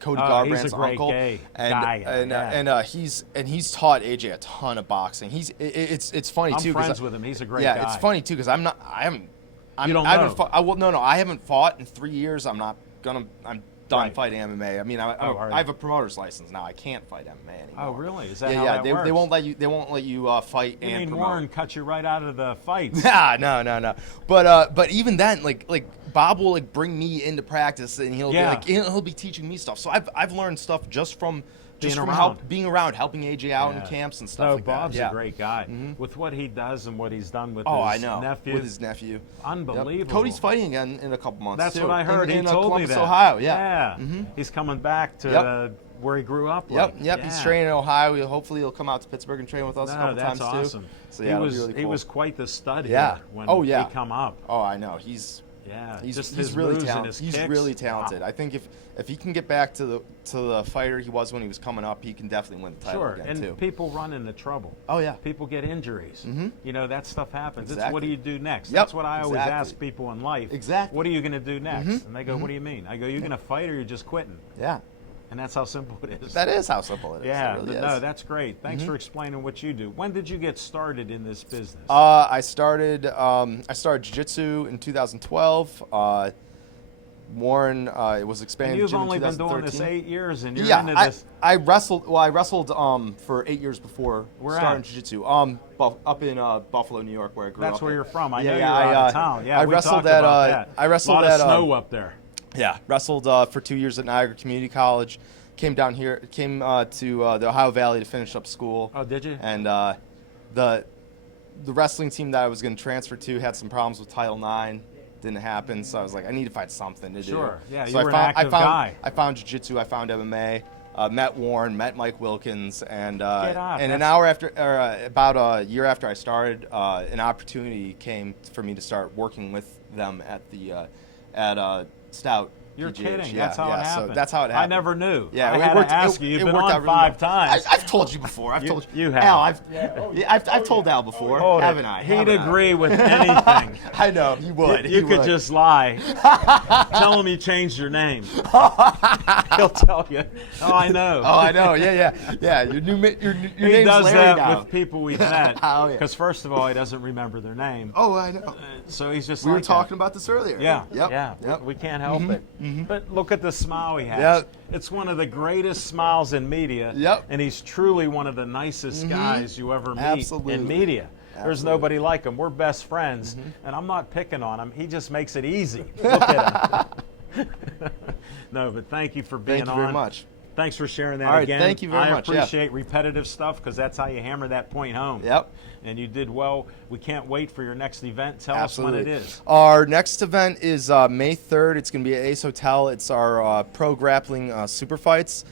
Cody Oh, Garbrandt's he's a great uncle, guy, and he's taught AJ a ton of boxing. It's funny I'm too. 'cause friends with him. He's a great yeah, guy. it's funny too because I'm You don't I haven't know. fought, I haven't fought in 3 years. I'm done Right. fighting MMA. I mean, are I you? have a promoter's license now. I can't fight MMA anymore. Oh, really? Is that Yeah, how yeah. that they, works? they won't let you fight You and mean promote. Warren cut you right out of the fights? Nah, no. But even then, like Bob will bring me into practice, and he'll Yeah. he'll be teaching me stuff. So I've learned stuff just from Being helping around. helping AJ out in Yeah. camps and stuff No, like Bob's that. Yeah. a great guy. With what he does and what he's done with Oh, I his know. nephew. With his nephew. Yep. Unbelievable. Cody's fighting again in a couple months. That's too. what I heard. In, He told Columbus, me that. Ohio. Yeah. He's coming back to Yep. where he grew up. Yep. like. Yep. He's Yeah. training in Ohio. Hopefully, he'll come out to Pittsburgh and train with us a No, couple that's times awesome. too. So he yeah, it'll was be really cool. he was quite the stud Yeah. here when Oh, yeah. he come up. Oh, I know. He's Yeah, He's just he's his really moves and talented. his He's kicks. really talented. Wow. I think if he can get back to the fighter he was when he was coming up, he can definitely win the title Sure, again and too. people run into trouble. Oh, yeah. People get injuries. You know, that stuff happens. It's what do Exactly. you do next? Yep, That's what I always exactly. ask people in life. Exactly. What are you going to do next? And they go, what do you mean? I go, you're going to fight or you're just quitting? Yeah, And that's how simple it is. that is how simple it is. Yeah, It really no, is. that's great. Thanks for explaining what you do. When did you get started in this business? I started jiu-jitsu in 2012. Warren, it was and expanded. you've gym in only been doing this 2013. 8 years, and you're Yeah, into I, this. I wrestled. Well, I wrestled for 8 years before Where starting at? jiu-jitsu. Up in Buffalo, New York, where I grew That's up. where in. you're from. I Yeah, know yeah, you're out I, of town. Yeah, I we wrestled talked at. about that. I wrestled a lot at. of snow up there. Yeah, wrestled for 2 years at Niagara Community College. Came down here. Came to the Ohio Valley to finish up school. Oh, did you? And the wrestling team that I was going to transfer to had some problems with Title IX. Didn't happen, so I was like, I need to find something to do. Sure, yeah, so you were an active guy. I found jiu-jitsu. I found MMA. Met Warren, met Mike Wilkins, and Get out. and an That's- hour after, or about a year after I started, an opportunity came for me to start working with them at the at Stout. You're PGH. kidding. Yeah, That's how yeah, it happened. So that's how it I happened. never knew. Yeah, I it had worked- to ask it- you. You've it been worked on out really 5 well. times. I've told you before. I've told you. you have. Al, I've told Al before, Hold it. haven't I? He'd Haven't I? agree with anything. I know he would. You he could would. just lie. Tell him you changed your name. He'll tell you. Oh, I know. Oh, I know. Yeah. Your he name's does Larry that now. with people we've met. Oh, yeah. Because first of all, he doesn't remember their name. Oh, I know. So he's just We were like that. talking about this earlier. Yeah, Yep. yeah. Yep. We can't help it. But look at the smile he has. Yep. It's one of the greatest smiles in media. Yep. And he's truly one of the nicest guys you ever meet Absolutely. in media. There's Absolutely. nobody like him. We're best friends, and I'm not picking on him. He just makes it easy. Look at him. No, but thank you for being Thank you on. very much. Thanks for sharing that All right, again. thank you very much, I yeah. appreciate repetitive stuff because that's how you hammer that point home. Yep. And you did well. We can't wait for your next event. Tell Absolutely. us when it is. Our next event is May 3rd. It's going to be at Ace Hotel. It's our pro grappling super fights.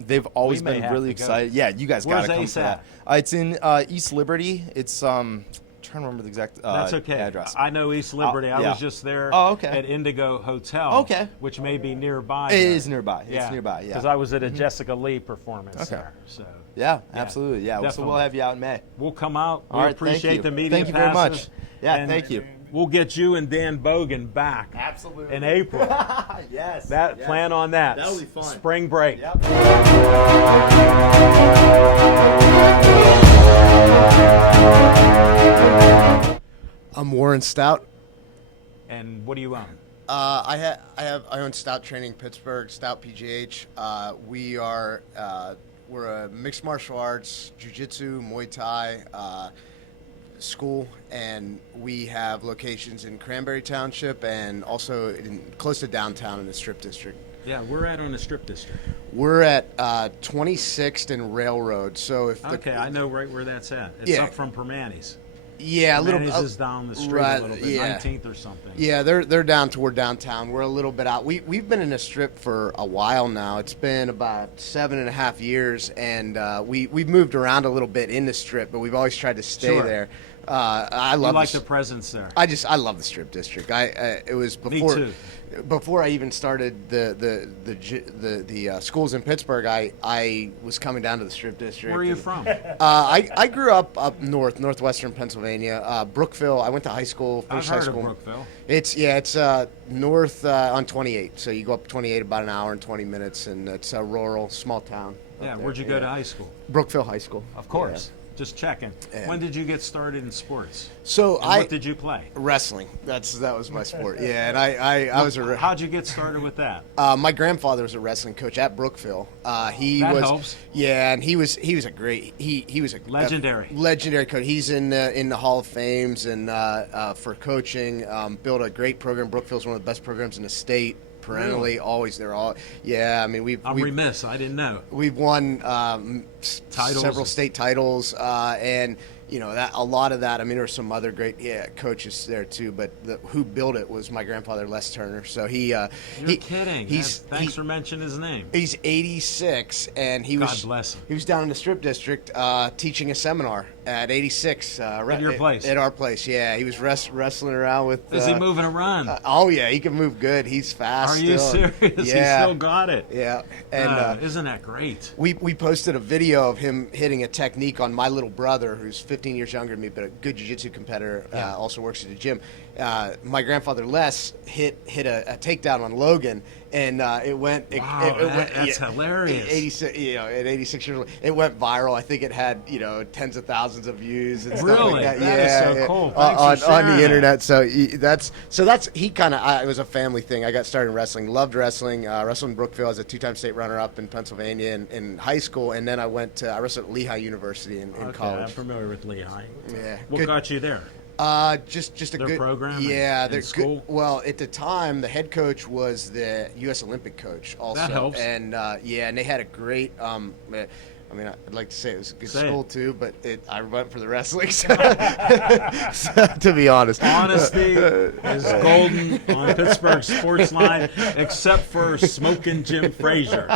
They've always We may been have really to go. excited. Yeah, you guys got Where's to come Ace for that. It's in East Liberty. It's trying to remember the exact That's okay. address. I know East Liberty. I yeah. was just there Okay. at Indigo Hotel. Okay. Which may be nearby. It is nearby. Yeah. It's nearby. Yeah. Because I was at a Jessica Lee performance Okay. there. So Yeah, absolutely. Yeah, so definitely. we'll have you out in May. we'll come out. All We right, thank appreciate you. the media Thank you very much. passes. Yeah, And thank you. We'll get you and Dan Bogan back Absolutely. in April. Yes. Plan on that. That'll be fun. Spring break. Yep. I'm Warren Stout. And what do you own? I own Stout Training Pittsburgh, Stout PGH. We're a mixed martial arts, jiu-jitsu, Muay Thai school, and we have locations in Cranberry Township and also close to downtown in the Strip District. Yeah, we're at on the Strip District. We're at 26th and Railroad. So if Okay, I know right where that's at. It's Yeah. up from Permanis. yeah, a little Permanis is down the street right, a little bit, yeah. 19th or something. Yeah, they're down toward downtown. We're a little bit out. We've been in a strip for a while now. It's been about 7.5 years, and we've moved around a little bit in the strip, but we've always tried to stay Sure. there. I You love like the the presence there. I love the Strip District. It was too. before I even started the schools in Pittsburgh. I was coming down to the Strip District. Where are you and, from? I grew up northwestern Pennsylvania. Brookville. I went to high school. I've Finished high heard of school. Brookville. It's north on 28. So you go up 28 about an hour and 20 minutes, and it's a rural small town. up Yeah, there. where'd you go to high school? Brookville High School. Of course. Just checking. Yeah. When did you get started in sports? So And what did you play? wrestling. That was my sport. Yeah, and I was a. How'd you get started with that? My grandfather was a wrestling coach at Brookville. He That was, helps. yeah, and he was a great he was a Legendary. legendary coach. He's in the Hall of Fames and for coaching. Built a great program. Brookville's one of the best programs in the state. Perennially, always they're all. Yeah, I mean I'm remiss. I didn't know. we've won Titles. several state titles, and that a lot of that. I mean, there were some other great coaches there too, but who built it was my grandfather Les Turner. So You're kidding. Thanks for mentioning his name. He's 86, and he God was bless him. He was down in the Strip District teaching a seminar, At 86. At your place? At our place, yeah. He was wrestling around with... Is he moving around? Oh, yeah. He can move good. He's fast. Are you still. serious? Yeah. He still got it? Yeah. And isn't that great? we posted a video of him hitting a technique on my little brother, who's 15 years younger than me, but a good jiu-jitsu competitor, also works at the gym. My grandfather Les hit a takedown on Logan, and it went. Wow, that's hilarious. 86, at 86 years old, it went viral. I think it had tens of thousands of views and stuff Really? like that. That is so cool. Thanks on for sharing the that. internet. So that's he kind of. It was a family thing. I got started in wrestling. Loved wrestling. Wrestled in Brookville as a 2-time state runner-up in Pennsylvania in high school, and then I wrestled at Lehigh University in Okay, college. I'm familiar with Lehigh. Yeah. What Good. got you there? Just a Their good program Yeah, and they're school? good. Well, at the time, the head coach was the U.S. Olympic coach. Also, That helps. And and they had a great. I mean, I'd like to say it was a good Say it. school too, but I went for the wrestling. So, to be honest, Honesty is golden on Pittsburgh Sports Line, except for smoking Jim Frazier.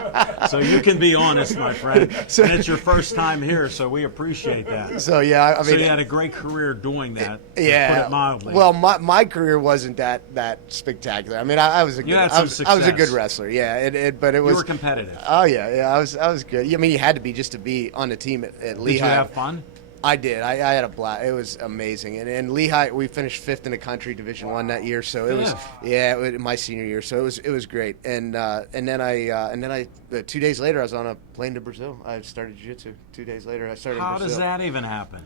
So you can be honest, my friend. And it's your first time here, so we appreciate that. So yeah, I mean, So you had a great career doing that. to yeah. put it mildly. Well, my career wasn't that spectacular. I mean, I was a good, had I was some a good success. wrestler. Yeah, but it you was. were competitive. Oh yeah, I was good. I mean, you had to be just to be on the team at Lehigh. Did you have fun? I did. I had a blast. It was amazing. And Lehigh, we finished 5th in the country, Division I that year. So it was, my senior year. So it was great. And then I 2 days later, I was on a plane to Brazil. I started jiu-jitsu. 2 days later, I started. How in Brazil. does that even happen?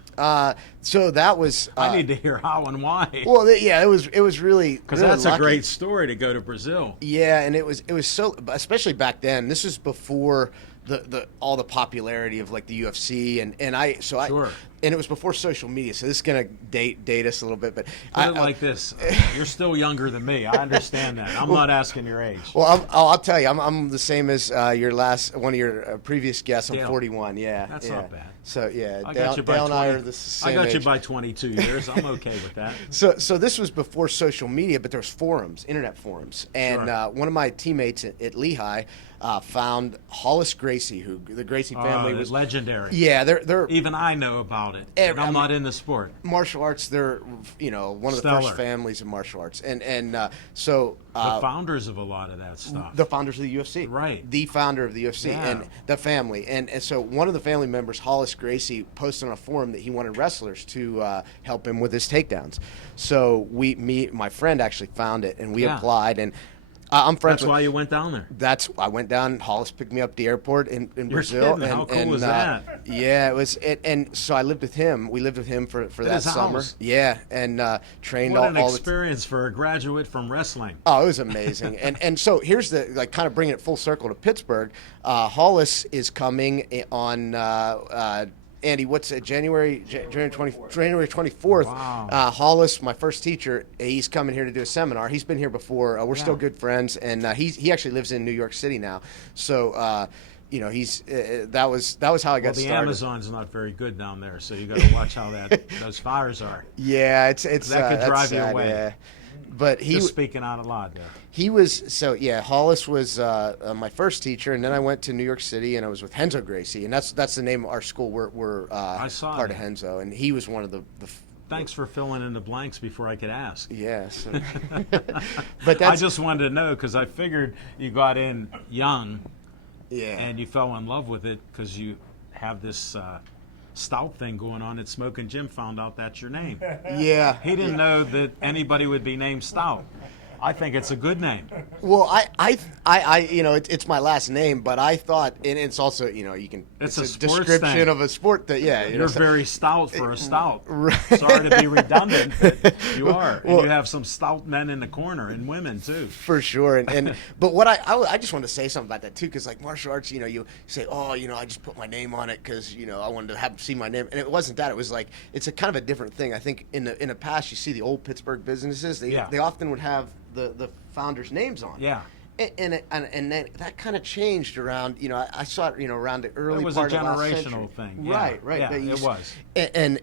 So that was. I need to hear how and why. Well, it was really Because really that's lucky. a great story to go to Brazil. Yeah, and it was so, especially back then. This was before the all the popularity of like the UFC and Sure. and it was before social media. So this is gonna date us a little bit, but Put it like this: you're still younger than me. I understand that. I'm not asking your age. Well, I'll tell you, I'm the same as one of your previous guests. I'm Dale. 41. Yeah, That's yeah. not bad. So yeah, I Dale, got you by Dale and I 20 are the same I got you age. by 22 years. I'm okay with that. So this was before social media, but there was forums, internet forums, and Sure. one of my teammates at Lehigh found Hollis Gracie, who the Gracie family was legendary. Yeah, they're Even I know about it. And I'm not in the sport. martial arts. They're one of the Stellar. first families of martial arts, and so The founders of a lot of that stuff. the founders of the UFC, Right. The founder of the UFC Yeah. and the family, and so one of the family members, Hollis Gracie, posted on a forum that he wanted wrestlers to help him with his takedowns. So my friend actually found it, and we Yeah. applied, and I'm friends That's with. why you went down there. I went down. Hollis picked me up at the airport in Brazil. kidding. And, How cool and, was that? Yeah, it was. And so I lived with him. We lived with him for that his summer. house? Yeah, and trained What an all the. experience for a graduate from wrestling. Oh, it was amazing. and so here's the kind of bringing it full circle to Pittsburgh. Hollis is coming on. Andy, what's it? January 24th. Wow. Hollis, my first teacher, he's coming here to do a seminar. He's been here before. We're still good friends, and he actually lives in New York City now. So. He's that was how I got The started. Amazon's not very good down there, so you got to watch how those fires are. Yeah, it's That could that's drive you sad, away. Yeah. But Just speaking out loud there. he was Hollis was my first teacher, and then I went to New York City and I was with Henzo Gracie, and that's the name of our school. We're I saw part that. of Henzo, and he was one of the Thanks for filling in the blanks before I could ask. yeah. So. But I that's just wanted to know because I figured you got in young yeah. and you fell in love with it because you have this stout thing going on. And Smoking Jim found out that's your name. Yeah. He didn't know that anybody would be named Stout. I think it's a good name. Well, I it's my last name, but I thought, and it's also, you can. It's a a sports description thing. of a sport that, yeah. You're very stout for a stout. Right. Sorry to be redundant, but you are. And you have some stout men in the corner and women too. For sure, and but what I just want to say something about that too, because like martial arts, you say, oh, I just put my name on it because I wanted to see my name, and it wasn't that. It was like it's a kind of a different thing. I think in the past, you see the old Pittsburgh businesses, they often would have the founders' names on. Yeah. And then that kind of changed around. I saw it. Around the early It was a part of last generational century. thing. Yeah. Right. Yeah, But it was.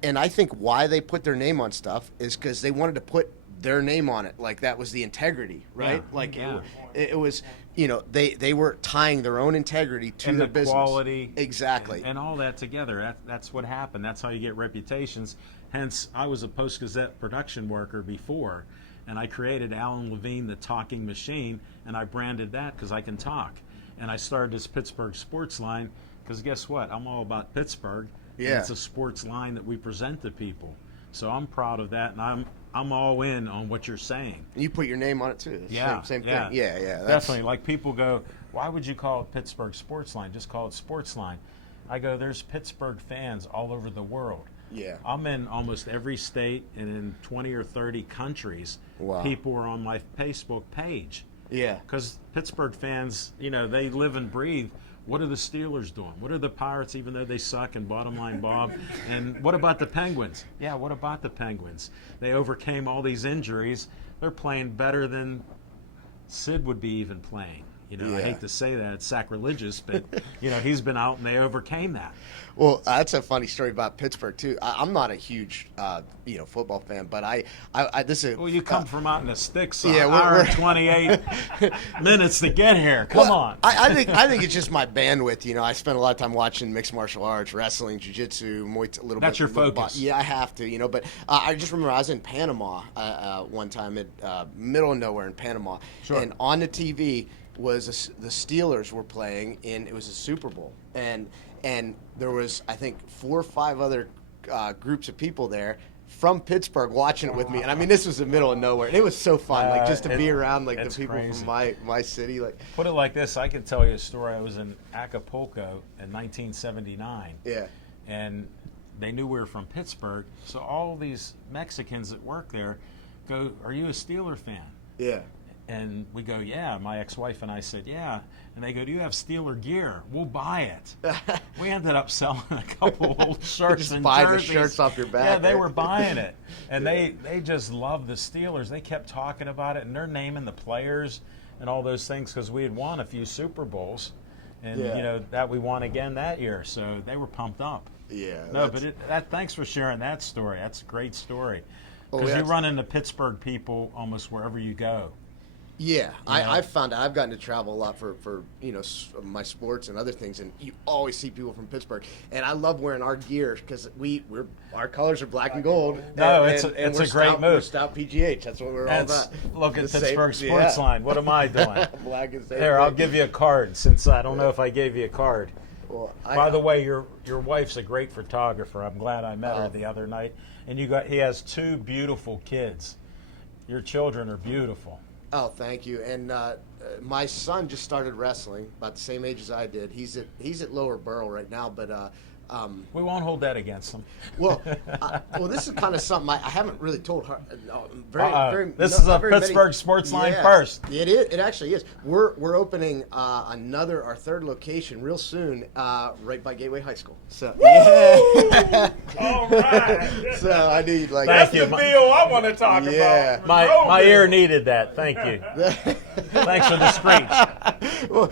And I think why they put their name on stuff is because they wanted to put their name on it. Like that was the integrity, right? Yeah, Like yeah. it was, you know, they were tying their own integrity to And their the business. quality, Exactly. and all that together. That's what happened. That's how you get reputations. Hence, I was a Post Gazette production worker before, and I created Alan Levine, the talking machine, and I branded that because I can talk. And I started this Pittsburgh sports line because guess what? I'm all about Pittsburgh. and Yeah. it's a sports line that we present to people. So I'm proud of that, and I'm all in on what you're saying. You put your name on it too. It's the Yeah, same yeah. thing. Yeah, that's- Definitely. Like people go, why would you call it Pittsburgh Sports Line? Just call it Sports Line. I go, there's Pittsburgh fans all over the world. Yeah. I'm in almost every state and in 20 or 30 countries. Wow. People are on my Facebook page. Yeah. Because Pittsburgh fans, you know, they live and breathe. What are the Steelers doing? What are the Pirates, even though they suck, and bottom line Bob? And what about the Penguins? Yeah, what about the Penguins? They overcame all these injuries. They're playing better than Sid would be even playing. You know, I Yeah. hate to say that, it's sacrilegious, but, you know, he's been out and they overcame that. Well, that's a funny story about Pittsburgh too. I'm not a huge, football fan, but I this is. Well, you come from out in the sticks, yeah, yeah, hour and 28 minutes to get here. Come on. I think it's just my bandwidth. You know, I spend a lot of time watching mixed martial arts, wrestling, jiu-jitsu, Muay Thai, a little That's bit. your little focus. Yeah, I have to. You know, but I just remember I was in Panama one time at middle of nowhere in Panama, Sure. and on the TV was the Steelers were playing in it was a Super Bowl, and there was I think 4 or 5 other groups of people there from Pittsburgh watching it with me, and I mean this was the middle of nowhere, and it was so fun, like just to be around like the it's people crazy. from my city, like Put it like this, I can tell you a story. I was in Acapulco in 1979. yeah, And they knew we were from Pittsburgh. So all these Mexicans that work there go, are you a Steeler fan? yeah. And we go, yeah. My ex-wife and I said, yeah. And they go, do you have Steeler gear? We'll buy it. We ended up selling a couple old shirts Just and buy the jerseys. shirts off your back, Yeah, they right? were buying it. And they just loved the Steelers. They kept talking about it, and they're naming the players and all those things because we had won a few Super Bowls. And, Yeah. you know, that we won again that year. So they were pumped up. Yeah, No, that's- but thanks for sharing that story. That's a great story. Oh, Because yeah. you run into Pittsburgh people almost wherever you go. Yeah, I've found out I've gotten to travel a lot for my sports and other things, and you always see people from Pittsburgh, and I love wearing our gear because our colors are black and gold. No, and, it's and a we're great stout, move. We're Stout PGH. That's what we're all And about. look at The same- Pittsburgh Sports yeah. Line. What am I doing? Black and same Here, I'll thing. give you a card since I don't know if I gave you a card. Well, By the way, your wife's a great photographer. I'm glad I met Oh. her the other night. And he has 2 beautiful kids. Your children are beautiful. Oh, thank you. And my son just started wrestling, about the same age as I did. He's at Lower Borough right now, but We won't hold that against them. well, this is kind of something I haven't really told her. This is a not very many- Pittsburgh Sports Line Yeah, first. It is. It actually is. We're opening our third location real soon, right by Gateway High School. So yeah. All right. So I need like. Thank That's you. the deal I want to talk Yeah. about. My ear needed that. Thank you. Thanks for the screech. Well,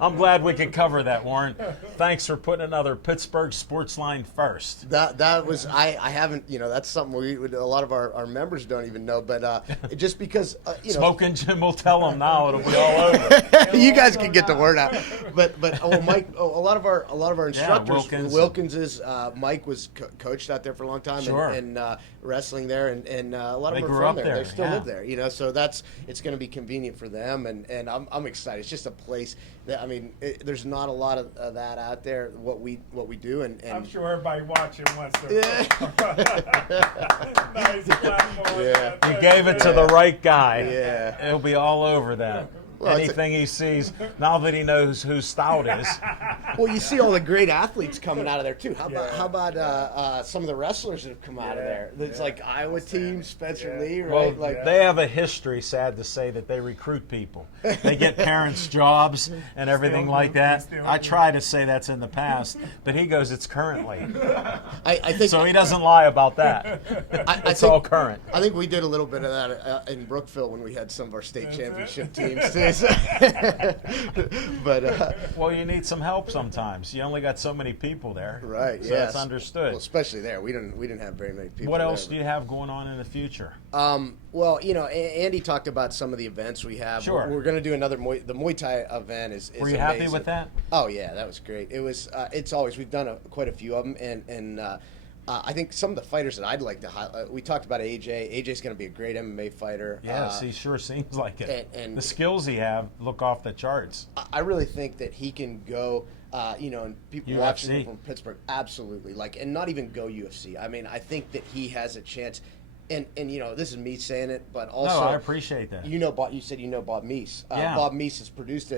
I'm glad we could cover that, Warren. Thanks for putting another Pittsburgh Sports Line first. that was I haven't that's something a lot of our members don't even know, but just because Smoking Jim will tell them now. It'll be all over. you guys can get the word out. But Mike, a lot of our instructors, Wilkins. is Mike was coached out there for a long time Sure. and wrestling there, and a lot of They them are grew from up there. there, They still yeah. live there, so it's going to be convenient for them, and I'm excited. It's just a place that there's not a lot of that out there. What we do, and I'm sure everybody watching wants to. Yeah. Nice platform. Yeah. You gave it to the right guy. Yeah. It'll be all over that. Well, it's Anything he sees, now that he knows who Stout is. Well, you see all the great athletes coming out of there too. How about some of the wrestlers that have come out of there? It's like Iowa team, Spencer Lee, right? Well, they have a history, sad to say, that they recruit people. They get parents' jobs and everything Still like do. that. Still I do. try to say that's in the past, but he goes, it's currently. I think So he doesn't lie about that. I It's think- all current. I think we did a little bit of that in Brookville when we had some of our state championship teams too. So- but Well, you need some help sometimes. sometimes. You only got so many people there. Right. So yes. that's understood. Well, especially there, we didn't have very many people. What there, else do you have going on in the future? Well, Andy talked about some of the events we have. Sure. We're going to do another the Muay Thai event is Were you amazing. happy with that? Oh yeah, that was great. It was. It's always we've done quite a few of them, and I think some of the fighters that I'd like to highlight. We talked about AJ. AJ's going to be a great MMA fighter. Yes, he sure seems like it. and the skills he have look off the charts. I really think that he can go. And people UFC. watching him from Pittsburgh, absolutely and not even go UFC. I mean, I think that he has a chance. And this is me saying it, but also No, I appreciate that. You said Bob Meese. Yeah. Bob Meese has produced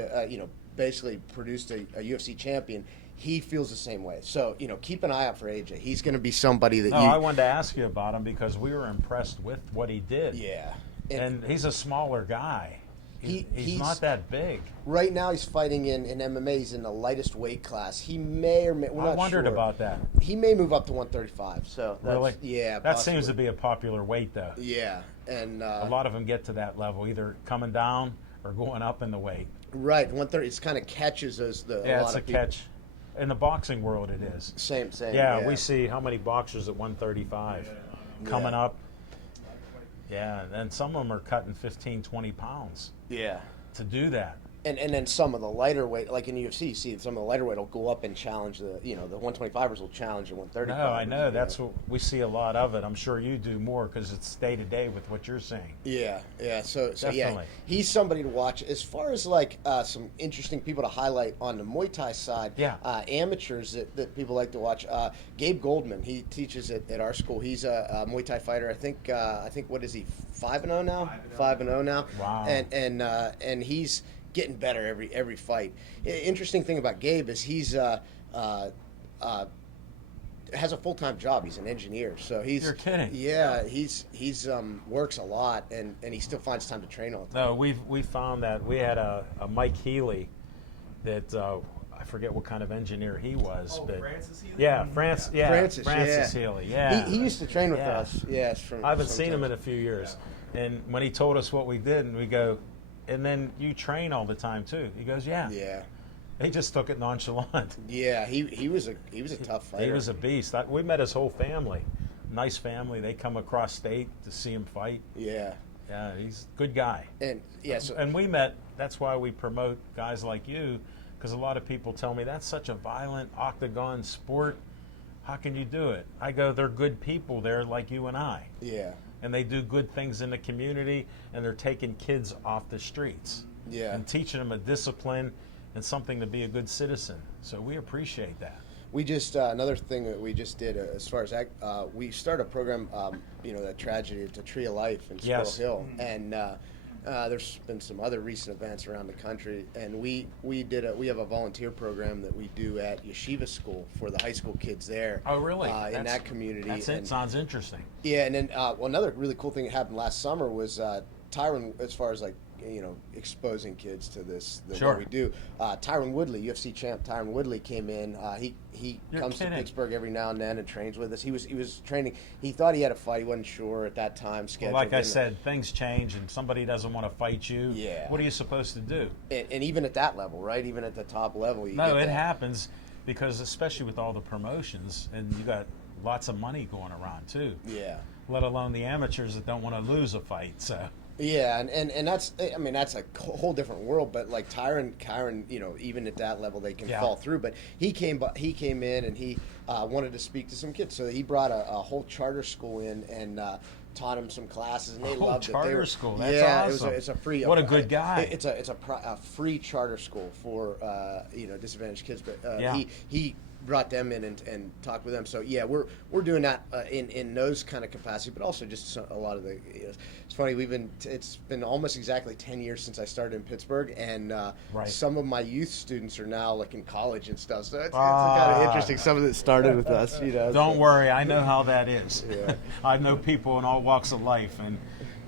basically produced a UFC champion. He feels the same way. So keep an eye out for AJ. He's going to be somebody that No, I wanted to ask you about him because we were impressed with what he did. Yeah. And he's a smaller guy. He's He's not that big. Right now, he's fighting in MMA. He's in the lightest weight class. He may or may. We're I not wondered sure. about that. He may move up to 135. So that's, Really? yeah. That possibly. seems to be a popular weight, though. Yeah, and A lot of them get to that level, either coming down or going up in the weight. right 130. It's kind of catches a Yeah, lot it's a of people. catch. In the boxing world, it is. Same. Yeah, we see how many boxers at 135 coming Yeah. up. Yeah, and some of them are cutting 15, 20 pounds Yeah. to do that. And then some of the lighter weight, like in UFC, you see some of the lighter weight will go up and challenge the 125ers will challenge the 130. No, I know. That's what we see a lot of it. I'm sure you do more because it's day to day with what you're saying. Yeah. So yeah, Definitely. he's somebody to watch. As far as some interesting people to highlight on the Muay Thai side, Yeah. Amateurs that people like to watch. Gabe Goldman, he teaches at our school. He's a Muay Thai fighter. I think what is he 5-0 now? 5-0 now. Wow. And he's getting better every fight. Interesting thing about Gabe is he's has a full-time job. He's an engineer, so he's. You're kidding. Yeah, he's works a lot, and he still finds time to train all the time. No, we found that we had a Mike Healy that I forget what kind of engineer he was. But Francis Healy? Yeah, Francis yeah. Healy. Yeah, He used to train with Yeah. us. Yes, I haven't seen him in a few years. And when he told us what we did, and we go, and then you train all the time too. He goes, yeah. Yeah, He just took it nonchalant. yeah. He was a tough fighter. He was a beast. We met his whole family. Nice family. They come across state to see him fight. Yeah, Yeah, he's a good guy. and yeah. So And we met. That's why we promote guys like you, because a lot of people tell me that's such a violent octagon sport. How can you do it? I go, they're good people there like you and I. yeah, And they do good things in the community, and they're taking kids off the streets yeah. and teaching them a discipline and something to be a good citizen. So we appreciate that. We just another thing that we just did as far as we started a program, that tragedy to Tree of Life in Squirrel Yes. Hill, and there's been some other recent events around the country, and we have a volunteer program that we do at Yeshiva School for the high school kids there. Oh, really? In that community. That's it. And- Sounds interesting. Yeah, and then another really cool thing that happened last summer was Tyron, as far as exposing kids to this, Sure. what we do. Tyron Woodley, UFC champ Tyron Woodley, came in. He You're comes kidding. to Pittsburgh every now and then and trains with us. He was training. He thought he had a fight. He wasn't sure at that time. Well, Scheduled. like I and- said, things change, and somebody doesn't want to fight you. Yeah. What are you supposed to do? and even at that level, right? Even at the top level, you No, get it that. happens because especially with all the promotions, and you got lots of money going around too. Yeah. Let alone the amateurs that don't want to lose a fight. So Yeah, and that's that's a whole different world. But like Kyron, even at that level, they can Yeah. fall through. But he came in and he wanted to speak to some kids, so he brought a whole charter school in and taught them some classes, and they whole loved it. They charter were- school, that's yeah, awesome. it's a free. What a good guy. It's a free charter school for disadvantaged kids. But Yeah. he brought them in and talked with them. So yeah, we're doing that in those kind of capacity, but also just a lot of the. It's funny, it's been almost exactly 10 years since I started in Pittsburgh, and Right. some of my youth students are now like in college and stuff. So it's Ah. kind of interesting. Some of it started with us, don't worry, I know how that is. Yeah. I know people in all walks of life, and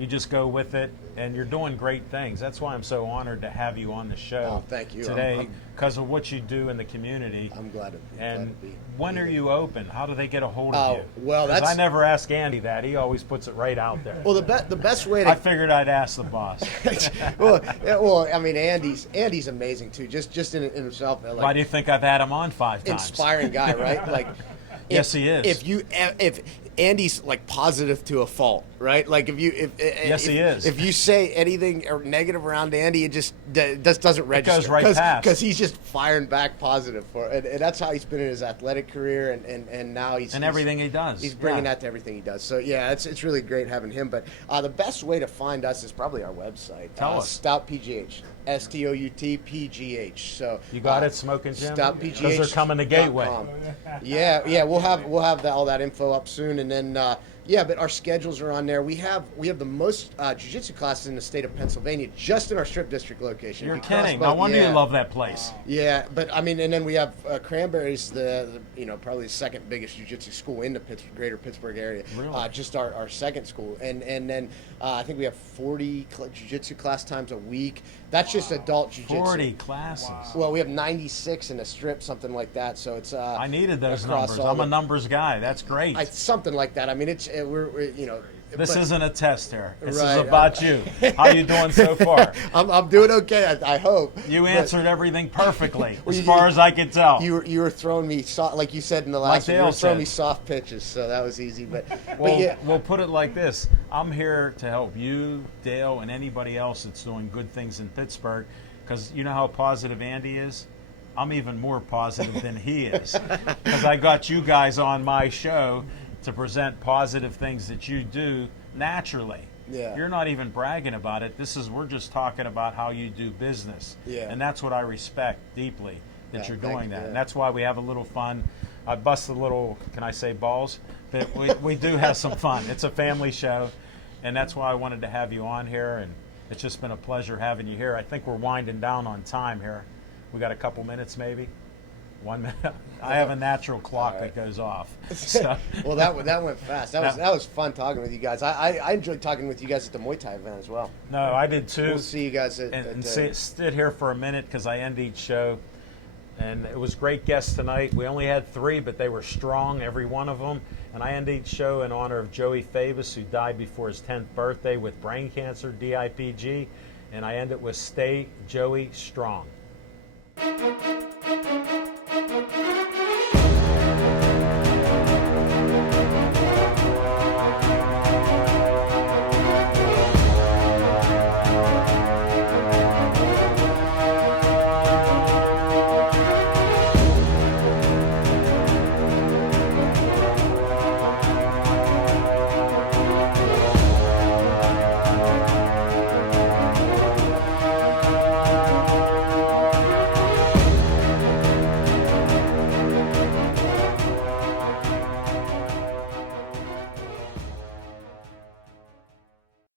You just go with it, and you're doing great things. That's why I'm so honored to have you on the show Oh, thank you. today, because of what you do in the community. I'm glad to be. And glad to be when are here. you open? How do they get a hold of Oh, you? well, 'Cause that's- I never ask Andy that. He always puts it right out there. Well, the best way I to figured I'd ask the boss. well, I mean, Andy's amazing too. Just in himself, like, Why do you think I've had him on 5 times? inspiring guy, right? Like, Yes, he is. If Andy's like positive to a fault, right? Like if Yes, he is. If you say anything or negative around Andy, it just doesn't register. goes right past. Because he's just firing back positive for, and that's how he's been in his athletic career, and now he's And everything he does. He's bringing Yeah. that to everything he does. So yeah, it's really great having him. But the best way to find us is probably our website. Tell us. Stout PGH. STOUT PGH. So You got it, Smoking Jim? Stout Because PGH. they're coming to Gateway. Yeah, we'll have all that info up soon, and then but our schedules are on there. We have the most jiu-jitsu classes in the state of Pennsylvania, just in our Strip District location. You're If you cross kidding. both- No wonder yeah. you love that place. Yeah, but I mean, and then we have Cranberry's the probably the second biggest jiu-jitsu school in the greater Pittsburgh area. Really? Just our second school, and then I think we have 40 jiu-jitsu class times a week. That's just adult jiu-jitsu. 40 classes. Well, we have 96 in a strip, something like that. So it's I needed those across numbers. all I'm a the- numbers guy. That's great. something like that. I mean, it's we're This but- isn't a test here. This is Right. about you. How you doing so far? I'm doing okay. I hope You But answered everything perfectly, Well, as you- far as I could tell. You were throwing me like you said in the last one. You Dale were throwing said. me soft pitches, so that was easy. But Well, yeah, we'll put it like this. I'm here to help you, Dale, and anybody else that's doing good things in Pittsburgh, because you know how positive Andy is? I'm even more positive than he is, because I got you guys on my show to present positive things that you do naturally. Yeah. You're not even bragging about it. We're just talking about how you do business. Yeah. And that's what I respect deeply, that Yeah, you're thank doing you, that. yeah. And that's why we have a little fun. I bust a little, can I say balls? But we do have some fun. It's a family show, and that's why I wanted to have you on here, and it's just been a pleasure having you here. I think we're winding down on time here. We got a couple minutes maybe? 1 minute? I have a natural clock that goes off. So, well, that went fast. That was fun talking with you guys. I enjoyed talking with you guys at the Muay Thai event as well. no, I did too. We'll see you guys at. and stood here for a minute because I end each show. And it was great guests tonight. We only had 3, but they were strong, every one of them. And I end each show in honor of Joey Fabus, who died before his 10th birthday with brain cancer, DIPG. And I end it with Stay Joey Strong.